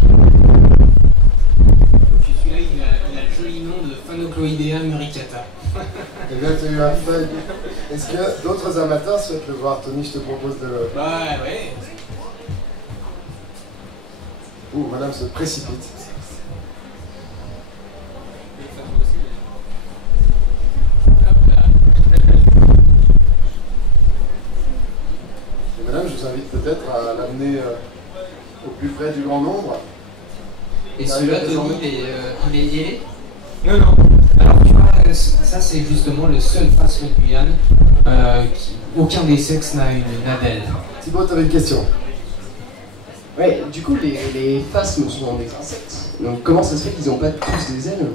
Donc celui-là, il a le joli nom de Phanocloidea muricata. Eh bien, tu as eu un feuille. Est-ce que d'autres amateurs souhaitent le voir? Tony, je te propose de le... Bah ouais. Ouh, madame se précipite. Hop là. Et madame, je vous invite peut-être à l'amener au plus près du grand nombre. Et celui-là, Tony, il est ailé? Non, non. Alors tu vois, ça c'est justement le seul phasme de Guyane. Aucun des sexes n'a une d'aile. Thibaut, tu avais une question? Ouais, du coup, les phasmes sont des insectes. Donc, comment ça se fait qu'ils n'ont pas tous des ailes?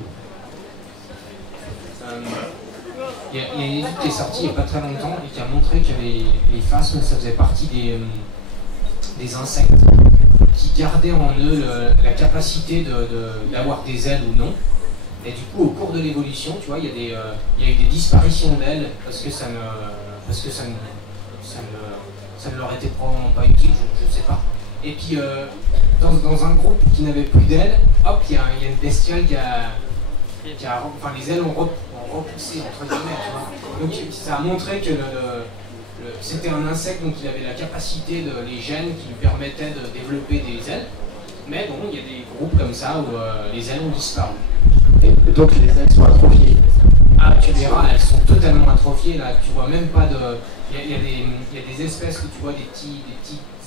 Il y a une étude qui est sortie il n'y a pas très longtemps et qui a montré que les phasmes, ça faisait partie des insectes qui gardaient en eux la capacité d'avoir des ailes ou non. Et du coup, au cours de l'évolution, tu vois, il y a eu des disparitions d'ailes parce que ça ne leur était probablement pas utile, je ne sais pas. Et puis, dans un groupe qui n'avait plus d'ailes, hop, il y a une bestiole enfin, les ailes ont repoussé, entre guillemets, tu vois. Donc, ça a montré que c'était un insecte, donc il avait la capacité, les gènes qui lui permettaient de développer des ailes. Mais bon, il y a des groupes comme ça où les ailes ont disparu. Et donc, les ailes sont atrophiées. Ah, tu verras, elles sont totalement atrophiées, là, tu vois même pas de... Il y a des espèces où tu vois des petites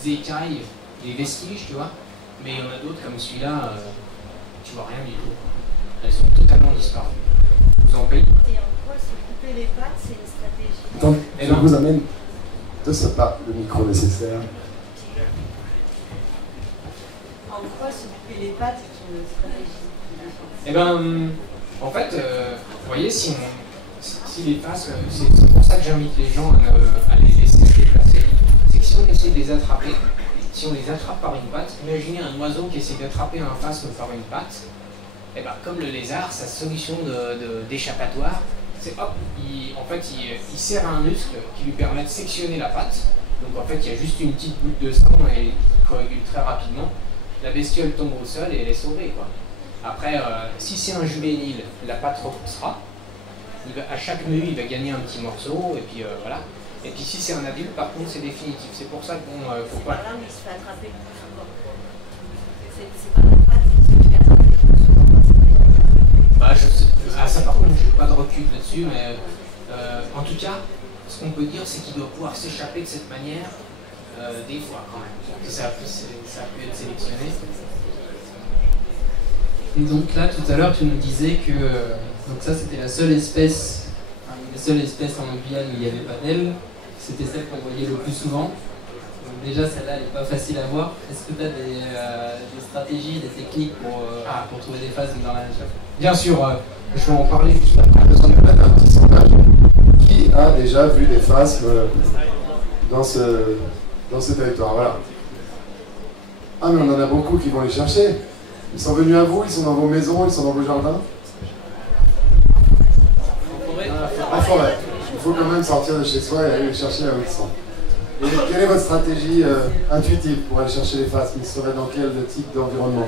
écailles, des vestiges, tu vois, mais il y en a d'autres comme celui-là, tu vois rien du tout. Elles sont totalement disparues. Vous en prie. Et en quoi se couper les pattes, c'est une stratégie? Donc, Eh je ben. vous amène de ce pas le micro nécessaire. En quoi se couper les pattes est une stratégie de défense? Eh ben, en fait, vous voyez, si les phasmes, c'est pour ça que j'invite les gens à les laisser se déplacer, c'est que si on essaie de les attraper, si on les attrape par une patte, imaginez un oiseau qui essaie d'attraper un phasme par une patte, et ben, comme le lézard, sa solution d'échappatoire, c'est hop, il serre un muscle qui lui permet de sectionner la patte, donc en fait il y a juste une petite goutte de sang et il coagule très rapidement, la bestiole tombe au sol et elle est sauvée, quoi. Après, si c'est un juvénile, la patte repoussera. À chaque mue, il va gagner un petit morceau, et puis voilà. Et puis si c'est un adulte, par contre, c'est définitif. C'est pour ça qu'on faut pas... Là, mais il se fait attraper le plus souvent. C'est pas la patte qui se fait attraper le plus souvent. Bah, ça par contre, je n'ai pas de recul là-dessus, mais en tout cas, ce qu'on peut dire, c'est qu'il doit pouvoir s'échapper de cette manière des fois quand même. Ça a pu être sélectionné. Et donc là, tout à l'heure, tu nous disais que donc ça, c'était la seule espèce, une des seules espèces en Guyane où il n'y avait pas d'ailes. C'était celle qu'on voyait le plus souvent. Donc déjà, celle-là, elle n'est pas facile à voir. Est-ce que tu as des stratégies, des techniques pour trouver des phases dans la nature? Bien sûr, je vais en parler juste après. On peut mettre un petit sondage. Qui a déjà vu des phasmes dans ce territoire? Voilà. Ah, mais on en a beaucoup qui vont les chercher. Ils sont venus à vous, ils sont dans vos maisons, ils sont dans vos jardins? En forêt. Il faut quand même sortir de chez soi et aller les chercher à où ils sont. Et quelle est votre stratégie intuitive pour aller chercher les phasmes? Ils seraient dans quel type d'environnement?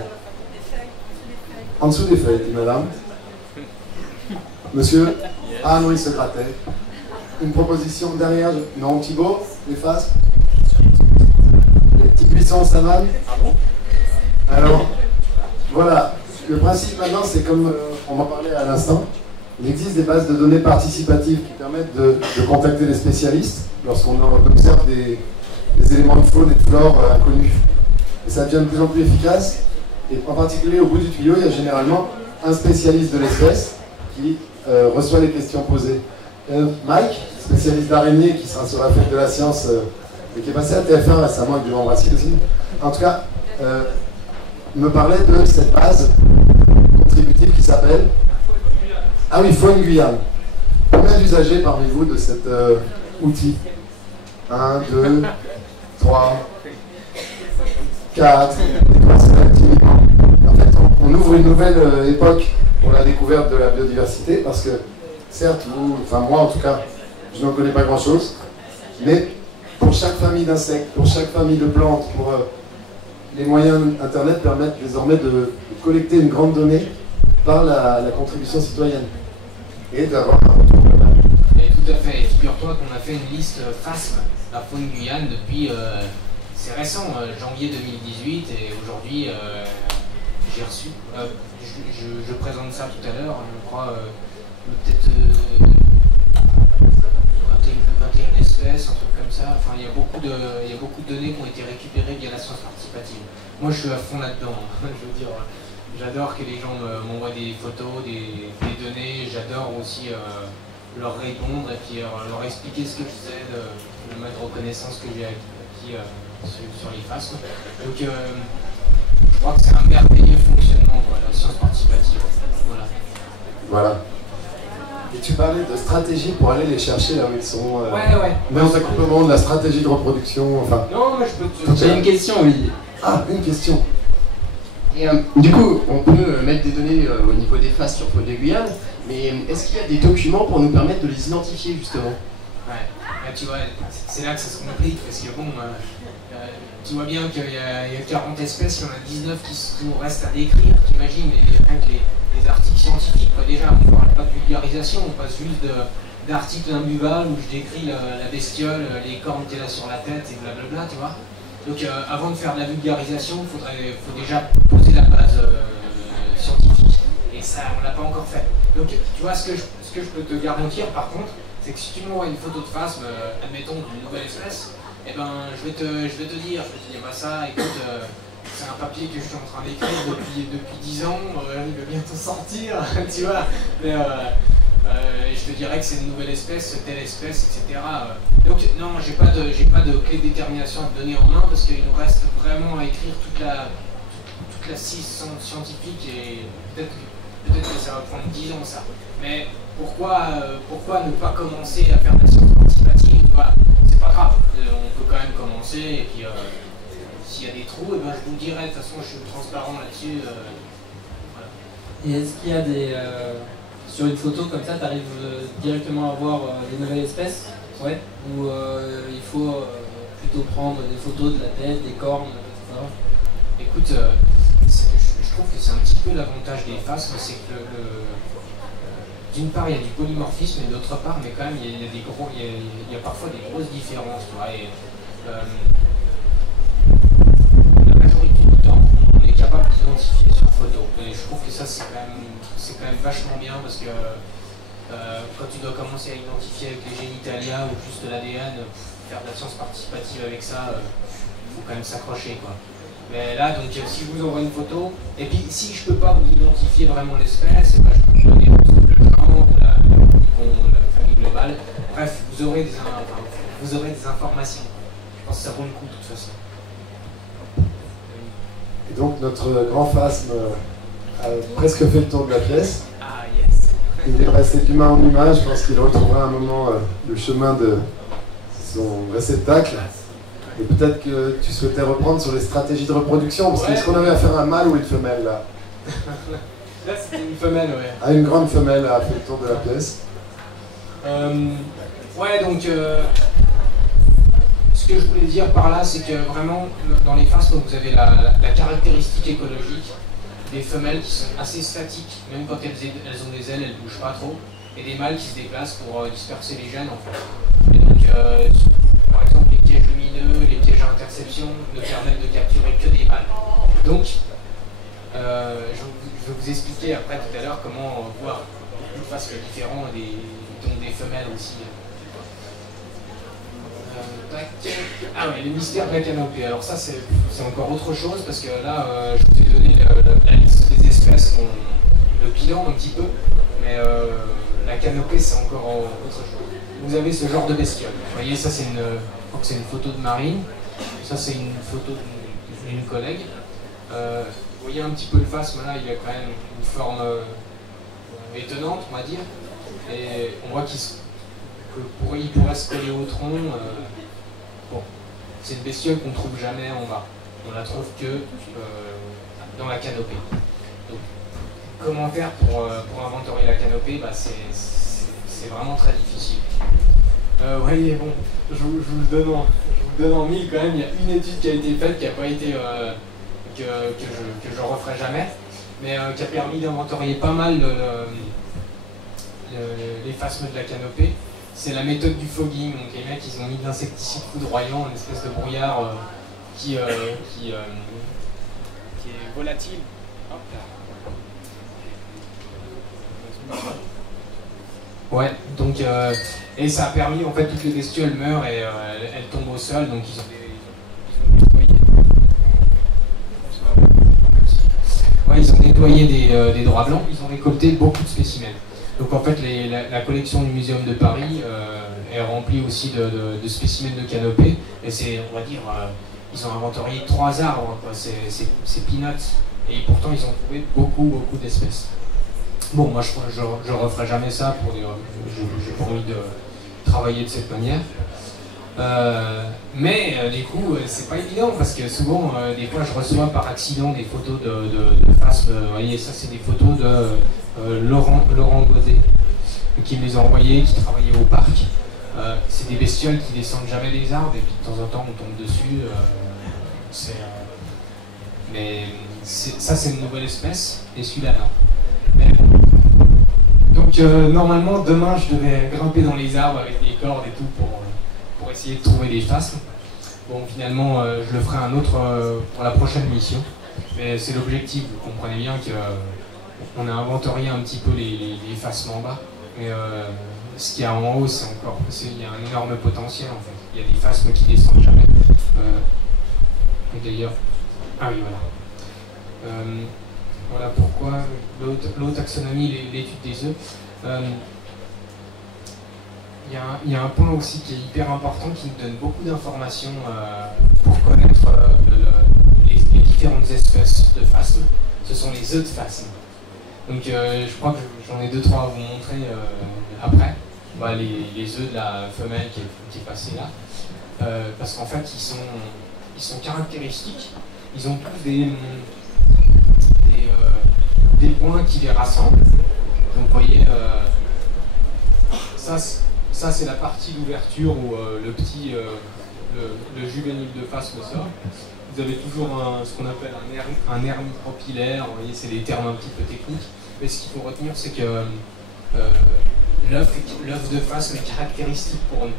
En dessous des feuilles, dit madame. Monsieur? Ah non, il se grattait. Une proposition derrière? Non, Thibaut? Les phasmes? Les petits buissons en savane? Ah bon? Alors, voilà. Le principe maintenant, c'est comme on m'en parlait à l'instant. Il existe des bases de données participatives qui permettent de contacter les spécialistes lorsqu'on observe des éléments de faune et de flore inconnus. Et ça devient de plus en plus efficace. Et en particulier, au bout du tuyau, il y a généralement un spécialiste de l'espèce qui reçoit les questions posées. Mike, spécialiste d'araignées qui sera sur la fête de la science et qui est passé à TF1 récemment avec du Embrassil aussi, en tout cas, me parlait de cette base contributive qui s'appelle... Ah oui, Faune Guyane. Combien d'usagers parmi vous de cet outil? 1, 2, 3, 4, en fait, on ouvre une nouvelle époque pour la découverte de la biodiversité, parce que, certes, vous, enfin moi en tout cas, je n'en connais pas grand-chose, mais pour chaque famille d'insectes, pour chaque famille de plantes, les moyens Internet permettent désormais de collecter une grande donnée par la contribution citoyenne et d'avoir un retour global. Et tout à fait. Figure-toi qu'on a fait une liste phasme à Faune Guyane depuis, c'est récent, janvier 2018, et aujourd'hui j'ai reçu, je présente ça tout à l'heure, je crois, peut-être 21 espèces, un truc comme ça. Enfin, il y a beaucoup de données qui ont été récupérées via la science participative. Moi, je suis à fond là-dedans. Je veux dire, j'adore que les gens m'envoient des photos, des données. J'adore aussi leur répondre et puis leur expliquer ce que je sais de ma reconnaissance que j'ai acquis sur les phasmes. Donc, je crois que c'est un merveilleux fonctionnement, quoi, la science participative. Voilà. Voilà. Et tu parlais de stratégie pour aller les chercher là où ils sont. Ouais. Mais on s'accouplement de la stratégie de reproduction, enfin. Non, mais je peux te... J'ai une question, Olivier. Ah, une question. Et du coup, on peut mettre des données au niveau des phases sur Faune de Guyane, mais est-ce qu'il y a des documents pour nous permettre de les identifier justement? Ouais, là, tu vois, c'est là que ça se complique, parce que bon, tu vois bien qu'il y a 40 espèces, il y en a 19 qui nous restent à décrire, t'imagines, les articles scientifiques, quoi, déjà, on ne parle pas de vulgarisation, on passe juste d'articles imbuvables où je décris la bestiole, les cornes qu'elle a sur la tête et blablabla, tu vois. Donc avant de faire de la vulgarisation, il faut déjà poser la base scientifique. Et ça, on ne l'a pas encore fait. Donc tu vois, ce que je peux te garantir par contre, c'est que si tu m'envoies une photo de phasme, admettons d'une nouvelle espèce, eh ben, je vais te dire, bah ça, écoute, c'est un papier que je suis en train d'écrire depuis 10 ans, il va bientôt sortir, tu vois. Mais, je te dirais que c'est une nouvelle espèce, telle espèce, etc. Donc non, j'ai pas de clé de détermination à te donner en main parce qu'il nous reste vraiment à écrire toute la science scientifique et peut-être que ça va prendre 10 ans ça. Mais pourquoi ne pas commencer à faire de la science participative? Voilà, c'est pas grave, on peut quand même commencer et puis s'il y a des trous, eh ben, je vous dirai, de toute façon je suis transparent là-dessus. Voilà. Et est-ce qu'il y a des... sur une photo comme ça, tu arrives directement à voir des nouvelles espèces? Ouais. Ou il faut plutôt prendre des photos de la tête, des cornes, etc. Écoute, je trouve que c'est un petit peu l'avantage des phasmes, c'est que d'une part il y a du polymorphisme et d'autre part, mais quand même il y a parfois des grosses différences. Tu vois, et, la majorité du temps, on est capable d'identifier sur photo. Et je trouve que ça c'est quand même vachement bien parce que quand tu dois commencer à identifier avec les génitalia ou juste l'ADN, faire de la science participative avec ça, faut quand même s'accrocher quoi. Mais là, donc, si je vous envoie une photo, et puis si je peux pas vous identifier vraiment l'espèce, je peux vous donner le genre, la famille globale. Bref, vous aurez des informations. Je pense que ça vaut le coup de toute façon. Et donc notre grand phasme a presque fait le tour de la pièce. Ah yes. Il est passé d'humain en humain, je pense qu'il retrouvera un moment le chemin de son réceptacle. Et peut-être que tu souhaitais reprendre sur les stratégies de reproduction, parce qu'est-ce qu'on avait à faire, un mâle ou une femelle là? Là c'était une femelle, ouais. Ah, une grande femelle a fait le tour de la pièce. Ouais, donc ce que je voulais dire par là, c'est que vraiment dans les phasmes, vous avez la caractéristique écologique des femelles qui sont assez statiques, même quand elles ont des ailes, elles ne bougent pas trop, et des mâles qui se déplacent pour disperser les gènes en fait. Et donc, par exemple, les pièges lumineux, les pièges à interception ne permettent de capturer que des mâles. Donc, je vais vous expliquer après tout à l'heure comment voir une phasme différente dont des femelles aussi. Ah oui, le mystère de la canopée. Alors ça c'est encore autre chose parce que là je vous ai donné la liste des espèces, le bilan un petit peu, mais la canopée c'est encore autre chose. Vous avez ce genre de bestiole. Vous voyez, ça c'est une photo de Marine, ça c'est une photo d'une collègue. Vous voyez un petit peu le phasme là, il a quand même une forme étonnante on va dire, et on voit qu'il pourrait se coller au tronc. Bon, c'est une bestiole qu'on ne trouve jamais en bas. On la trouve que dans la canopée. Donc, comment faire pour inventorier la canopée? C'est vraiment très difficile. Voyez, bon, je vous le donne en mille quand même. Il y a une étude qui a été faite, qui n'a pas été que je referai jamais, mais qui a permis d'inventorier pas mal les phasmes de la canopée. C'est la méthode du fogging. Donc les mecs ils ont mis de l'insecticide foudroyant, une espèce de brouillard qui est volatile. Hop là. Ouais, donc et ça a permis en fait toutes les bestioles meurent et elles tombent au sol, donc ils ont nettoyé. Ouais, ils ont nettoyé des draps blancs, ils ont récolté beaucoup de spécimens. Donc en fait, la collection du Muséum de Paris est remplie aussi de spécimens de canopée. Et c'est, on va dire, ils ont inventorié 3 arbres, quoi. C'est peanuts. Et pourtant, ils ont trouvé beaucoup d'espèces. Bon, moi, je referai jamais ça pour dire, j'ai pas envie de travailler de cette manière. Mais du coup, c'est pas évident parce que souvent, des fois, je reçois par accident des photos de phasmes. Vous voyez, ça, c'est des photos de Laurent Godet qui me les a envoyées, qui travaillait au parc. C'est des bestioles qui descendent jamais des arbres et puis de temps en temps on tombe dessus. Mais ça c'est une nouvelle espèce et celui-là non. Mais donc normalement demain je devais grimper dans les arbres avec des cordes et tout pour essayer de trouver des phasmes. Bon finalement je le ferai un autre pour la prochaine mission. Mais c'est l'objectif, vous comprenez bien que on a inventorié un petit peu les phasmes en bas, mais ce qu'il y a en haut, c'est encore, il y a un énorme potentiel en fait. Il y a des phasmes qui descendent jamais. Et d'ailleurs, ah oui voilà. Voilà pourquoi l'eau-taxonomie, l'étude des œufs. Il y a un point aussi qui est hyper important, qui nous donne beaucoup d'informations pour connaître les différentes espèces de phasmes. Ce sont les œufs de phasmes. Donc je crois que j'en ai 2-3 à vous montrer après. Les œufs de la femelle qui est passée là. Parce qu'en fait ils sont caractéristiques. Ils ont tous des points qui les rassemblent. Donc vous voyez, ça c'est la partie d'ouverture où le juvénile de phasme sort. Vous avez toujours ce qu'on appelle un hermite propillaire. Vous voyez, c'est des termes un petit peu techniques. Mais ce qu'il faut retenir, c'est que l'œuf de face mais caractéristique pour nous.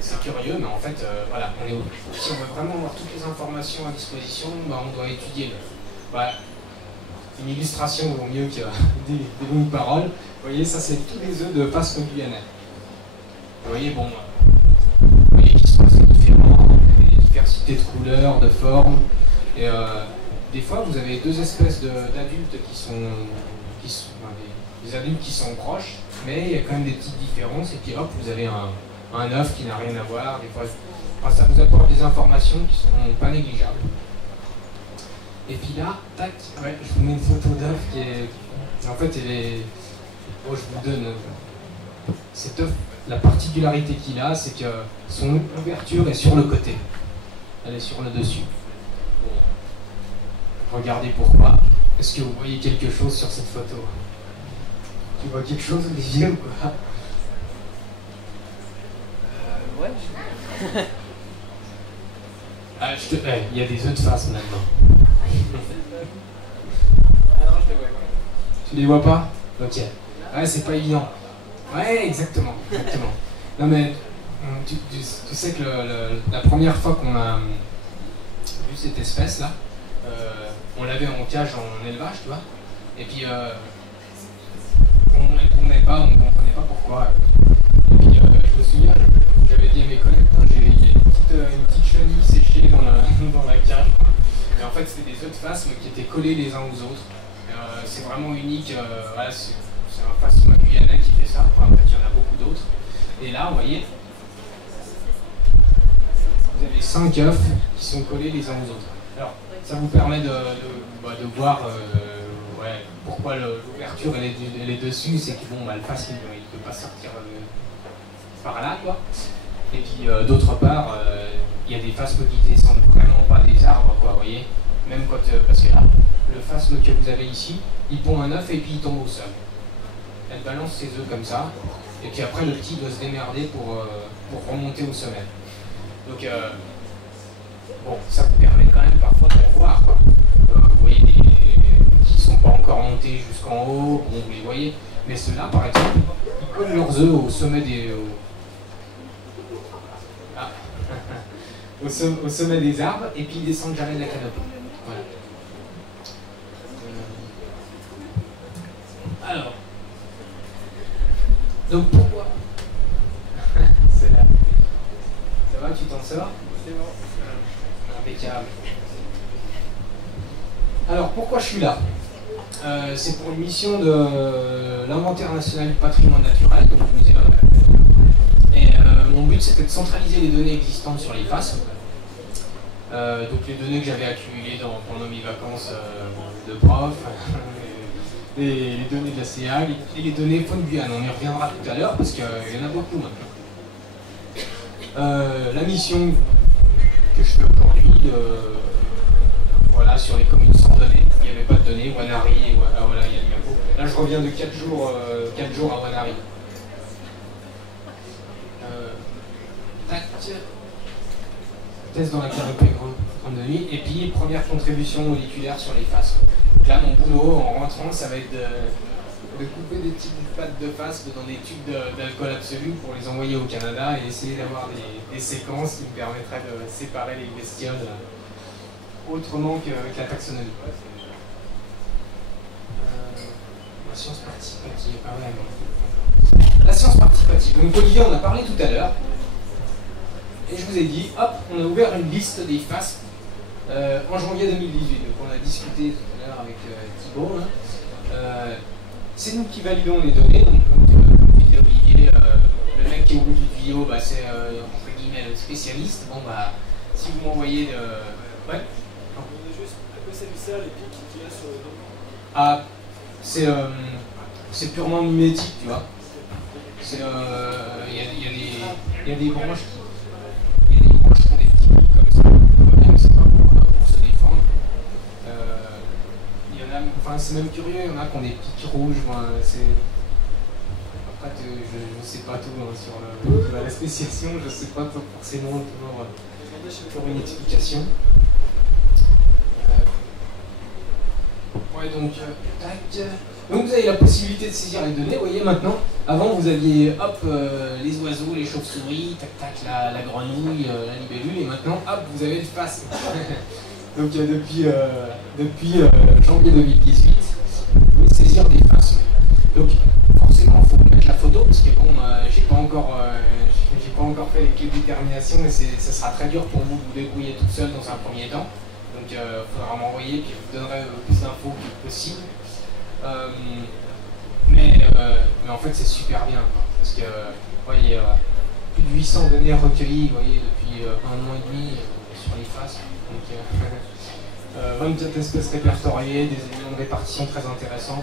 C'est curieux, mais en fait, voilà, si on veut vraiment avoir toutes les informations à disposition, bah, on doit étudier l'œuf. Voilà. Une illustration vaut mieux que des longues paroles. Vous voyez, ça c'est tous les œufs de face guyanais. Vous voyez, bon, vous voyez qu'ils sont assez différents, des diversités de couleurs, de formes. Et des fois, vous avez deux espèces d'adultes qui sont des adultes qui sont proches, mais il y a quand même des petites différences. Et puis hop, vous avez un œuf qui n'a rien à voir. Des fois, enfin, ça vous apporte des informations qui sont pas négligeables. Et puis là, tac, ouais, je vous mets une photo d'œuf qui est... En fait, elle est... Bon, je vous donne... Cet œuf, la particularité qu'il a, c'est que son ouverture est sur le côté. Elle est sur le dessus. Bon. Regardez pourquoi. Est-ce que vous voyez quelque chose sur cette photo? Tu vois quelque chose, Olivier, ou quoi? Ouais. Ah, il y a des œufs de face maintenant. Alors, je les vois. Tu les vois pas? Ok. Ouais, c'est pas évident. Ouais, exactement. Non mais, tu sais que la première fois qu'on a vu cette espèce-là, on l'avait en cage en élevage, tu vois. Et puis, on ne comprenait pas pourquoi. Et puis, je me souviens, j'avais dit à mes collègues, j'ai une petite chenille séchée dans la cage. Et en fait, c'était des œufs de phasme qui étaient collés les uns aux autres. C'est vraiment unique. Voilà, c'est un phasme guyanais qui fait ça. Enfin, en fait, il y en a beaucoup d'autres. Et là, vous voyez, vous avez 5 œufs qui sont collés les uns aux autres. Alors, ça vous permet de voir ouais, pourquoi l'ouverture elle est dessus. C'est que bon, bah, le phasme il ne peut pas sortir par là, quoi. Et puis d'autre part, il y a des phasmes qui descendent vraiment pas des arbres, quoi, vous voyez. Même quand, parce que là, le phasme que vous avez ici, il pond un œuf et puis il tombe au sol. Elle balance ses œufs comme ça, et puis après le petit doit se démerder pour remonter au sommet. Donc, bon, ça vous permet quand même parfois de voir, quoi. Vous voyez des qui sont pas encore montés jusqu'en haut, bon, vous les voyez. Mais ceux-là, par exemple, ils collent leurs œufs au sommet des... au sommet des arbres, et puis ils descendent jamais de la canopée. Voilà. Alors, donc pourquoi c'est là. Ça va, tu t'en sors? C'est bon. Impeccable. Alors, pourquoi je suis là? C'est pour une mission de l'inventaire national du patrimoine naturel, donc du musée Babel. Et mon but, c'était de centraliser les données existantes sur les phasmes. Donc les données que j'avais accumulées pendant mes vacances de prof, les données de la CA et les données Faune Guyane. On y reviendra tout à l'heure parce qu'il y en a beaucoup maintenant. La mission que je fais aujourd'hui, voilà, sur les communes sans données, il n'y avait pas de données, Wanari, et voilà, il y a le Miapo. Là je reviens de 4 jours à Wanari. Test dans la canopée grande de nuit, et puis première contribution moléculaire sur les phasmes. Donc là, mon boulot en rentrant, ça va être de couper des petites pattes de phasmes dans des tubes d'alcool absolu pour les envoyer au Canada et essayer d'avoir des séquences qui me permettraient de séparer les bestioles autrement qu'avec la taxonomie. La science participative, ah ouais, non. La science participative. Donc Olivier en a parlé tout à l'heure. Et je vous ai dit, hop, on a ouvert une liste des phasmes en janvier 2018. Donc on a discuté tout à l'heure avec Thibault. C'est nous qui validons les données. Donc Olivier, le mec qui est au bout du tuyau, bah, c'est entre guillemets le spécialiste. Bon bah, si vous m'envoyez de... Ouais. Juste à quoi servent ça les pics qu'il y a sur le dos? Ah, c'est purement mimétique, tu vois. Il y a des branches qui... font des petits pics comme ça, même c'est pas pour se défendre. Il y en a, enfin c'est même curieux, il y en a qui ont des pics rouges. Après je sais pas tout hein, sur la spéciation, je sais pas forcément toujours une explication. Ouais, donc, tac. Donc vous avez la possibilité de saisir les données. Vous voyez maintenant, avant vous aviez hop les oiseaux, les chauves-souris, tac tac, la grenouille, la libellule, et maintenant hop vous avez le phasme. Donc depuis janvier 2018, vous pouvez saisir des phasmes. Donc forcément il faut mettre la photo parce que bon, j'ai pas encore fait les déterminations et ça sera très dur pour vous de vous débrouiller toute seule dans un premier temps. Donc il faudra m'envoyer puis je vous donnerai le plus d'infos que possible. Mais en fait c'est super bien quoi, parce que voyez, plus de 800 données recueillies voyez, depuis 1 an et demi sur les faces. Donc 24 espèces répertoriées, des éléments de répartition très intéressants.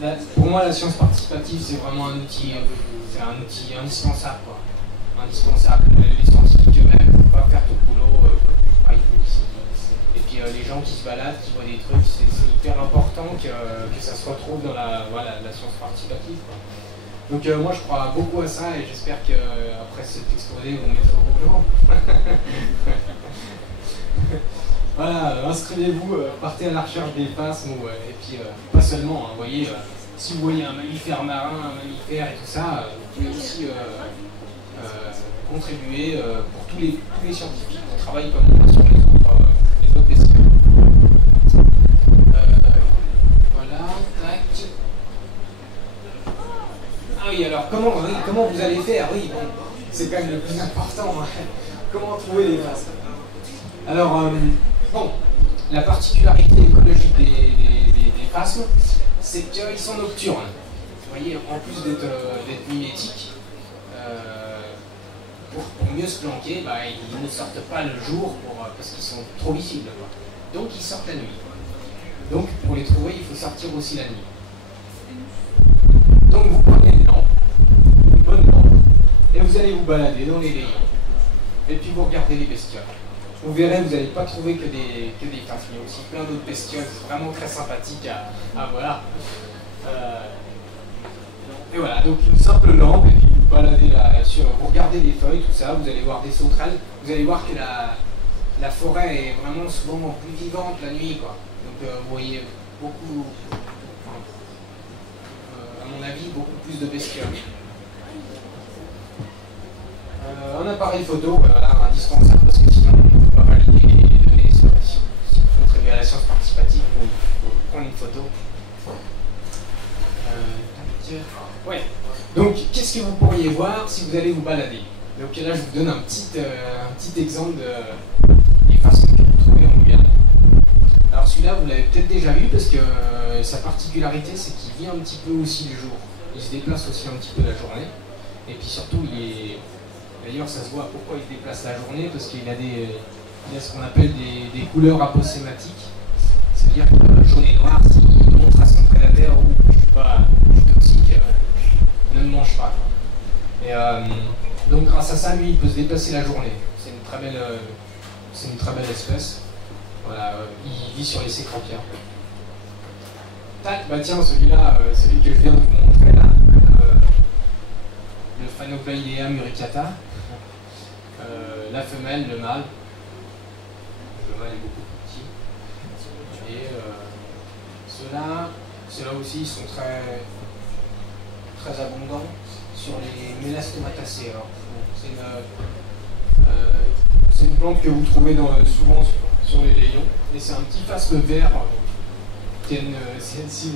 Là, pour moi la science participative c'est vraiment un outil indispensable quoi. Indispensable. Les scientifiques eux-mêmes ne peuvent pas faire tout le boulot. Et puis les gens qui se baladent, qui voient des trucs, c'est hyper important que ça se retrouve dans la science participative quoi. Donc moi je crois beaucoup à ça et j'espère qu'après cet exposé vous mettrez au courant. Voilà, inscrivez-vous, partez à la recherche des phasmes, et puis pas seulement, hein, vous voyez, si vous voyez un mammifère marin, un mammifère et tout ça, vous pouvez aussi contribuer pour tous les scientifiques qui travaillent comme moi sur les autres bestioles. Voilà, tac. Ah oui, alors comment vous allez faire? Oui, bon, c'est quand même le plus important. Hein. Comment trouver les phasmes? Alors, bon, la particularité écologique des phasmes, c'est qu'ils sont nocturnes. Vous voyez, en plus d'être mimétiques, pour mieux se planquer, bah, ils ne sortent pas le jour parce qu'ils sont trop visibles. Quoi. Donc ils sortent la nuit. Donc pour les trouver, il faut sortir aussi la nuit. Donc vous prenez une bonne lampe, et vous allez vous balader dans les rayons. Et puis vous regardez les bestioles. Vous verrez, vous n'allez pas trouver que des phasmes. Il y a aussi plein d'autres bestioles vraiment très sympathiques à voir. Et voilà, donc une simple lampe, et puis vous baladez vous regardez les feuilles, tout ça, vous allez voir des sauterelles, vous allez voir que la forêt est vraiment souvent plus vivante la nuit, quoi. Donc vous voyez beaucoup, à mon avis, beaucoup plus de bestioles. Un appareil photo, voilà, indispensable, parce que sinon on ne peut pas valider les données si vous contribuez à la science participative, il faut prendre une photo. Ouais. Donc, qu'est-ce que vous pourriez voir si vous allez vous balader? Donc là, je vous donne un petit exemple des phasmes que vous trouvez en Guyane. Alors celui-là, vous l'avez peut-être déjà vu parce que sa particularité, c'est qu'il vit un petit peu aussi le jour. Il se déplace aussi un petit peu la journée. Et puis surtout, d'ailleurs, ça se voit pourquoi il se déplace la journée, parce qu'il a ce qu'on appelle des couleurs aposématiques. C'est-à-dire que jaune et noir, s'il montre à son prédateur ou je suis toxique, ne me mange pas. Et donc grâce à ça, lui, il peut se déplacer la journée. C'est une très belle espèce. Voilà, il vit sur les cécropiens. Tac, bah tiens, celui-là, celui que je viens de vous montrer là, le Phanophaidea muricata. La femelle, le mâle. Le mâle est beaucoup plus petit. Et ceux-là aussi, ils sont très abondants sur les Mélastomataceae. C'est une plante que vous trouvez souvent sur les layons. Et c'est un petit phasme vert. Si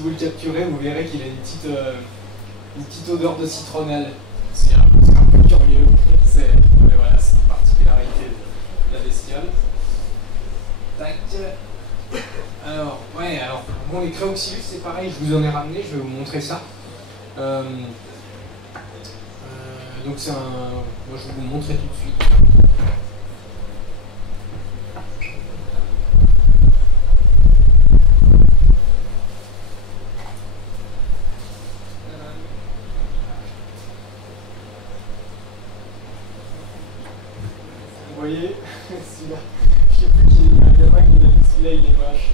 vous le capturez, vous verrez qu'il a une petite odeur de citronnelle. C'est un peu curieux. Mais voilà, c'est une particularité de la bestiole. Tac. Alors, bon, les Créoxylus, c'est pareil, je vous en ai ramené, je vais vous montrer ça. Donc c'est moi je vais vous le montrer tout de suite. Vous voyez, celui-là, je sais plus qui, il y a un gamin qui m'a dit celui-là il est moche.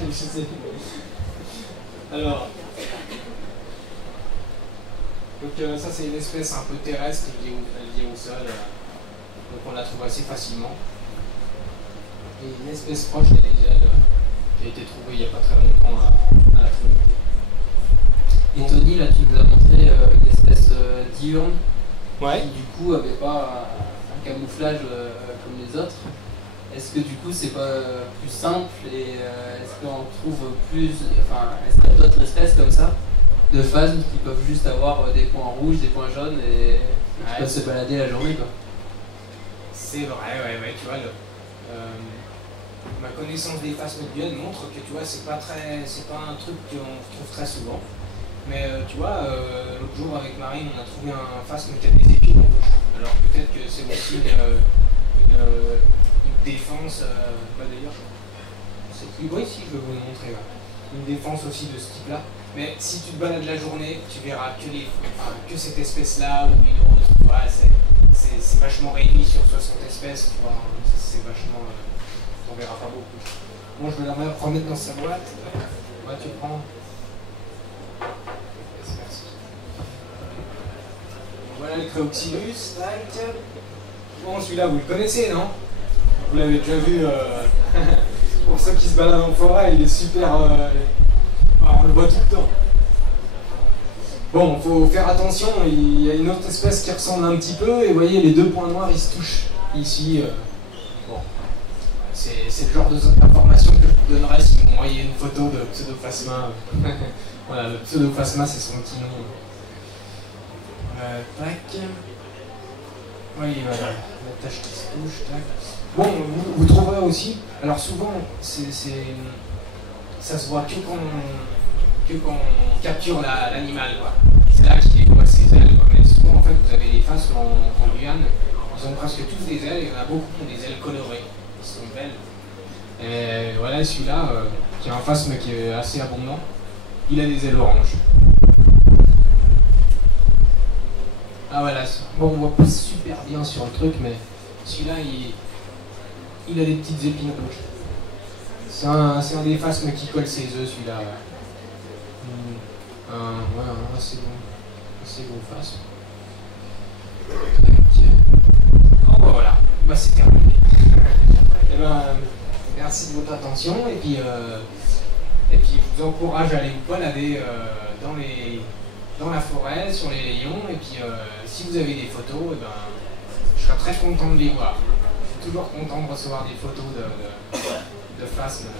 Je sais. Alors, donc ça c'est une espèce un peu terrestre qui vit au sol, donc on la trouve assez facilement. Et une espèce proche des ailes qui a été trouvée il n'y a pas très longtemps à la Trinité. Et Tony, là, tu nous as montré une espèce diurne Ouais. qui, du coup, avait pas un camouflage comme les autres. Est-ce que, du coup, c'est pas plus simple et est-ce qu'on trouve plus. Enfin, est-ce qu'il y a d'autres espèces comme ça de phasmes qui peuvent juste avoir des points rouges, des points jaunes et qui peuvent se balader la journée, quoi? C'est vrai, ouais, tu vois, ma connaissance des phasmodiennes montre que, tu vois, c'est pas un truc qu'on trouve très souvent. Mais tu vois, l'autre jour avec Marine, on a trouvé un phasme qui a des épines rouges. Alors peut-être que c'est aussi une défense, d'ailleurs, c'est plus beau ici, je vais vous le montrer, ouais. Une défense aussi de ce type-là. Mais si tu te balades la journée, tu verras que cette espèce-là ou une autre, tu vois, c'est vachement réduit sur 60 espèces, tu vois, c'est vachement... t'en verras pas beaucoup. Bon, je vais la remettre dans sa boîte. Ouais, tu prends. Merci. Voilà le Créoxylus, tac. Bon, celui-là, vous le connaissez, non? Vous l'avez déjà vu, pour ceux qui se baladent en forêt, il est super... on le voit tout le temps. Bon, faut faire attention, il y a une autre espèce qui ressemble un petit peu, et vous voyez, les deux points noirs, ils se touchent. Ici, bon, c'est le genre d'information que je vous donnerai si vous m'envoyez une photo de Pseudophasma. Voilà, le Pseudophasma, c'est son petit nom. Tac. Oui, voilà, la tache qui se touche, tac. Bon, vous trouverez aussi, alors souvent, ça se voit que quand on capture l'animal, quoi. C'est là qu'il dévoile ses ailes, quoi. Mais souvent, en fait, vous avez des phasmes en Guyane, ils ont presque tous des ailes, et il y en a beaucoup qui ont des ailes colorées, qui sont belles. Et voilà, celui-là, qui est un phasme qui est assez abondant, il a des ailes oranges. Ah voilà, bon, on voit pas super bien sur le truc, mais celui-là, il a des petites épines rouges. C'est un des phasmes qui colle ses œufs, celui-là. Ouais, un assez bon phasme. Oh bah voilà, bah c'est terminé. Et ben, merci de votre attention, et puis je vous encourage à aller vous balader dans la forêt, sur les layons, et puis si vous avez des photos, et ben, je serai très content de les voir. Je suis toujours content de recevoir des photos de phasmes.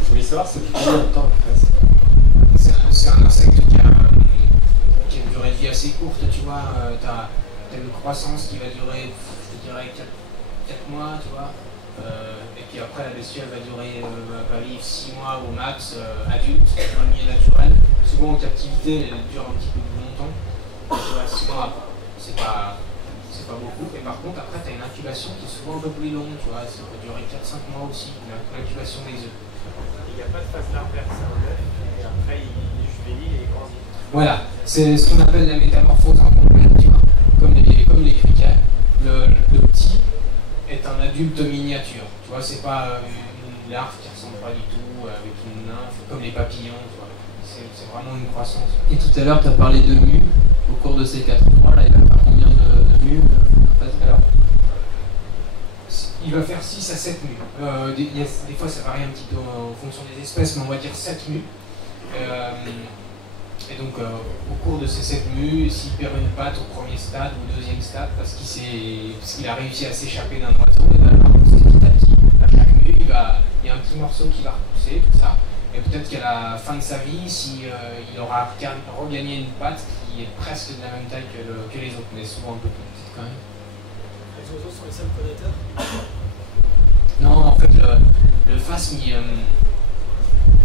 Je voulais savoir c'est combien de temps C'est un insecte qui a une durée de vie assez courte, tu vois. T'as une croissance qui va durer, je dirais, 4 mois, tu vois. Et puis après, la bestiole va vivre 6 mois au max, adulte, dans le milieu naturel. Souvent en captivité, elle dure un petit peu plus longtemps. Tu vois, 6 mois, c'est pas beaucoup. Et par contre, après, tu as une incubation qui est souvent un peu plus longue, tu vois. Ça peut durer 4-5 mois aussi, l'incubation des œufs. Il n'y a pas de phase larvaire, c'est un œuf, et après il est juvénile et il grandit. Voilà, c'est ce qu'on appelle la métamorphose incomplète, tu vois, comme les criquets. Le petit est un adulte miniature, tu vois, c'est pas une larve qui ressemble pas du tout, avec une nymphe, comme les papillons, tu vois. C'est vraiment une croissance. Et tout à l'heure, tu as parlé de mues. Au cours de ces 4 mois, là, il va faire combien de mues Alors, il va faire 6 à 7 mues. Des fois, ça varie un petit peu en fonction des espèces, mais on va dire 7 mues. Et donc, au cours de ces 7 mues, s'il perd une patte au premier stade ou au deuxième stade, parce qu'il a réussi à s'échapper d'un oiseau, et ben, petit à petit, à chaque mue, il y a un petit morceau qui va repousser, tout ça. Et peut-être qu'à la fin de sa vie, il aura regagné une patte qui est presque de la même taille que les autres, mais souvent un peu plus petite quand même. Les oiseaux sont les seuls prédateurs? Non, en fait, le phasme,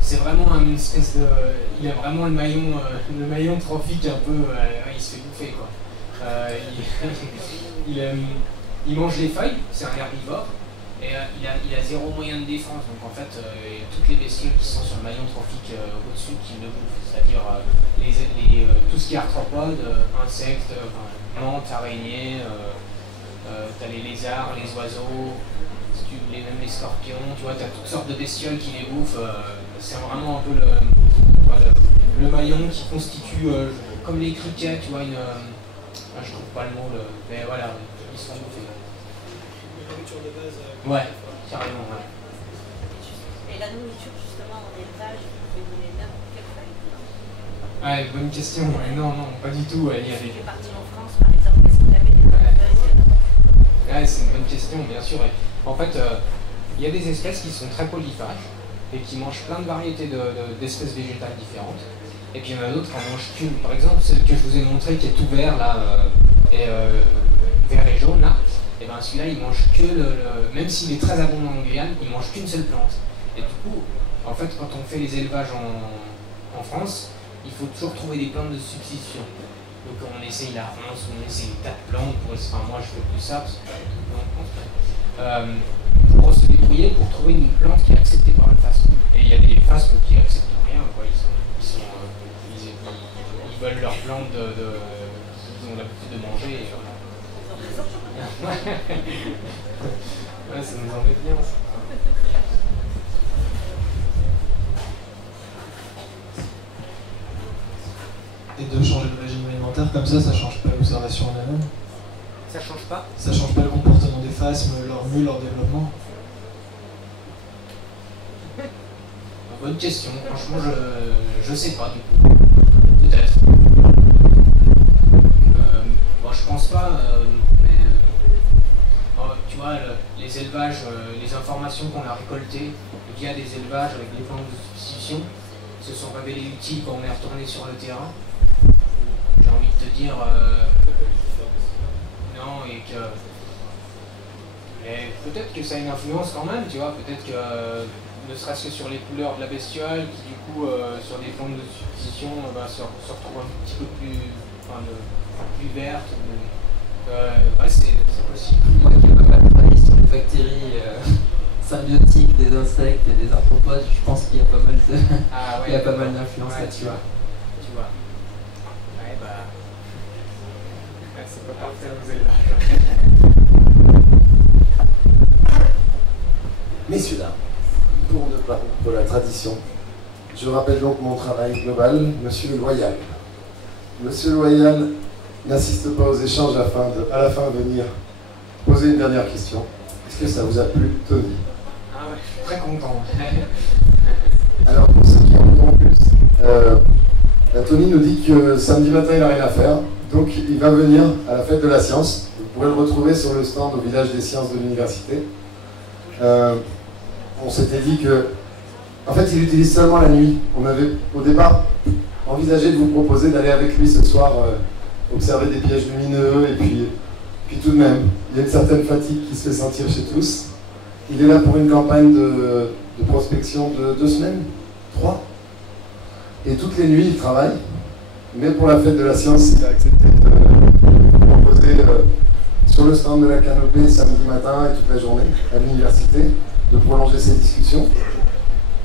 c'est vraiment une espèce de... Il a vraiment le maillon trophique un peu... il se fait bouffer, quoi. Il mange les feuilles, c'est un herbivore, et il a zéro moyen de défense. Donc en fait, toutes les bestioles qui sont sur le maillon trophique au-dessus, qui le bouffent, c'est-à-dire tout ce qui est arthropodes, insectes, mantes, araignées, t'as les lézards, les oiseaux, les scorpions, tu vois, tu as toutes sortes de bestioles qui les bouffent. C'est vraiment un peu le maillon qui constitue, comme les criquets, tu vois, je trouve pas le mot, mais voilà, ils sont bouffés. Une nourriture de base. Ouais, carrément, ouais. Et la nourriture, justement, en élevage, vous pouvez donner n'importe quelle feuille? Ouais, bonne question. Ouais, non, pas du tout. Ouais, il y avait... Je suis partie en France, par exemple, est-ce qu'il y avait des feuilles? Ouais, c'est une bonne question, bien sûr. Et en fait, il y a des espèces qui sont très polyphages et qui mangent plein de variétés d'espèces végétales différentes. Et puis il y en a d'autres qui en mangent qu'une. Par exemple, celle que je vous ai montrée qui est tout vert là, vert et jaune là, et ben celui-là il mange que même s'il est très abondant en Guyane, il mange qu'une seule plante. Et du coup, en fait, quand on fait les élevages en France, il faut toujours trouver des plantes de substitution. Donc on essaye la ronce, on essaye des tas de plantes, moi je fais plus ça parce que pour se débrouiller, pour trouver une plante qui est acceptée par le phasme. Et il y a des phasmes qui acceptent rien, quoi. Ils veulent leur plante qu'ils ont l'habitude de manger. Et voilà. Ouais, ça nous embête bien. Et de changer de régime alimentaire comme ça change pas l'observation en elle-même? Ça change pas? Ça change pas le comportement des phasmes, leur mue, leur développement? Bonne question, franchement je sais pas du coup. Peut-être. Bon, je pense pas, mais tu vois, les élevages, les informations qu'on a récoltées via des élevages avec des plantes de substitution se sont révélées utiles quand on est retourné sur le terrain. J'ai envie de te dire non, et que peut-être que ça a une influence quand même, tu vois, peut-être que ne serait-ce que sur les couleurs de la bestiole qui du coup sur des plantes de substitution se retrouvent un petit peu plus vertes. Ouais, c'est possible. Moi qui ai pas mal travaillé sur les bactéries symbiotiques des insectes et des arthropodes, je pense qu'il y a pas mal de il y a pas mal d'influence là-dessus. Tu vois. Ouais, bah c'est pas parfait aux élevages. Messieurs, dames, pour ne pas rompre la tradition, je rappelle donc mon travail global, Monsieur Loyal. Monsieur Loyal n'assiste pas aux échanges à la fin venir poser une dernière question. Est-ce que ça vous a plu, Tony? Ah ouais, je suis très content. Alors pour ceux qui en ont plus, Tony nous dit que samedi matin il n'a rien à faire, donc il va venir à la fête de la science. Vous pourrez le retrouver sur le stand au village des sciences de l'université. On s'était dit que, en fait, il utilise seulement la nuit. On avait au départ envisagé de vous proposer d'aller avec lui ce soir observer des pièges lumineux, et puis tout de même, il y a une certaine fatigue qui se fait sentir chez tous. Il est là pour une campagne de prospection de 2 semaines, 3. Et toutes les nuits, il travaille. Mais pour la fête de la science, il a accepté de proposer sur le stand de la canopée samedi matin et toute la journée à l'université, de prolonger ces discussions.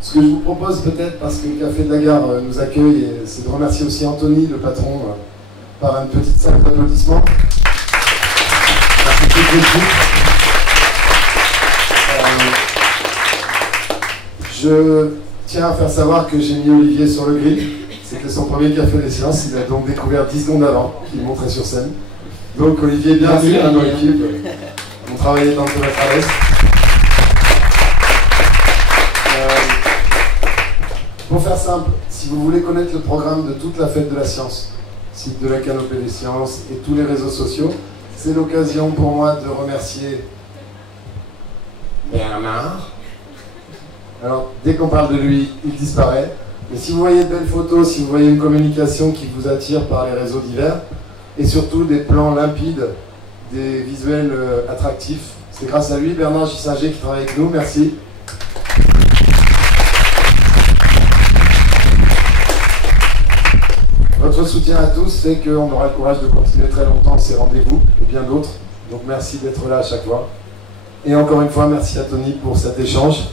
Ce que je vous propose peut-être, parce que le Café de la Gare nous accueille, c'est de remercier aussi Anthony, le patron, par une petite salle d'applaudissements. Merci toute l'équipe. Je tiens à faire savoir que j'ai mis Olivier sur le grill. C'était son premier Café des Sciences, il a donc découvert 10 secondes avant qu'il montrait sur scène. Donc Olivier, bienvenue dans l'équipe. On travaillait dans la traverse. Pour faire simple, si vous voulez connaître le programme de toute la fête de la science, site de la canopée des sciences et tous les réseaux sociaux, c'est l'occasion pour moi de remercier Bernard. Alors, dès qu'on parle de lui, il disparaît. Mais si vous voyez de belles photos, si vous voyez une communication qui vous attire par les réseaux divers, et surtout des plans limpides, des visuels attractifs, c'est grâce à lui, Bernard Gissinger, qui travaille avec nous. Merci. Votre soutien à tous fait qu'on aura le courage de continuer très longtemps ces rendez-vous et bien d'autres. Donc merci d'être là à chaque fois. Et encore une fois, merci à Tony pour cet échange.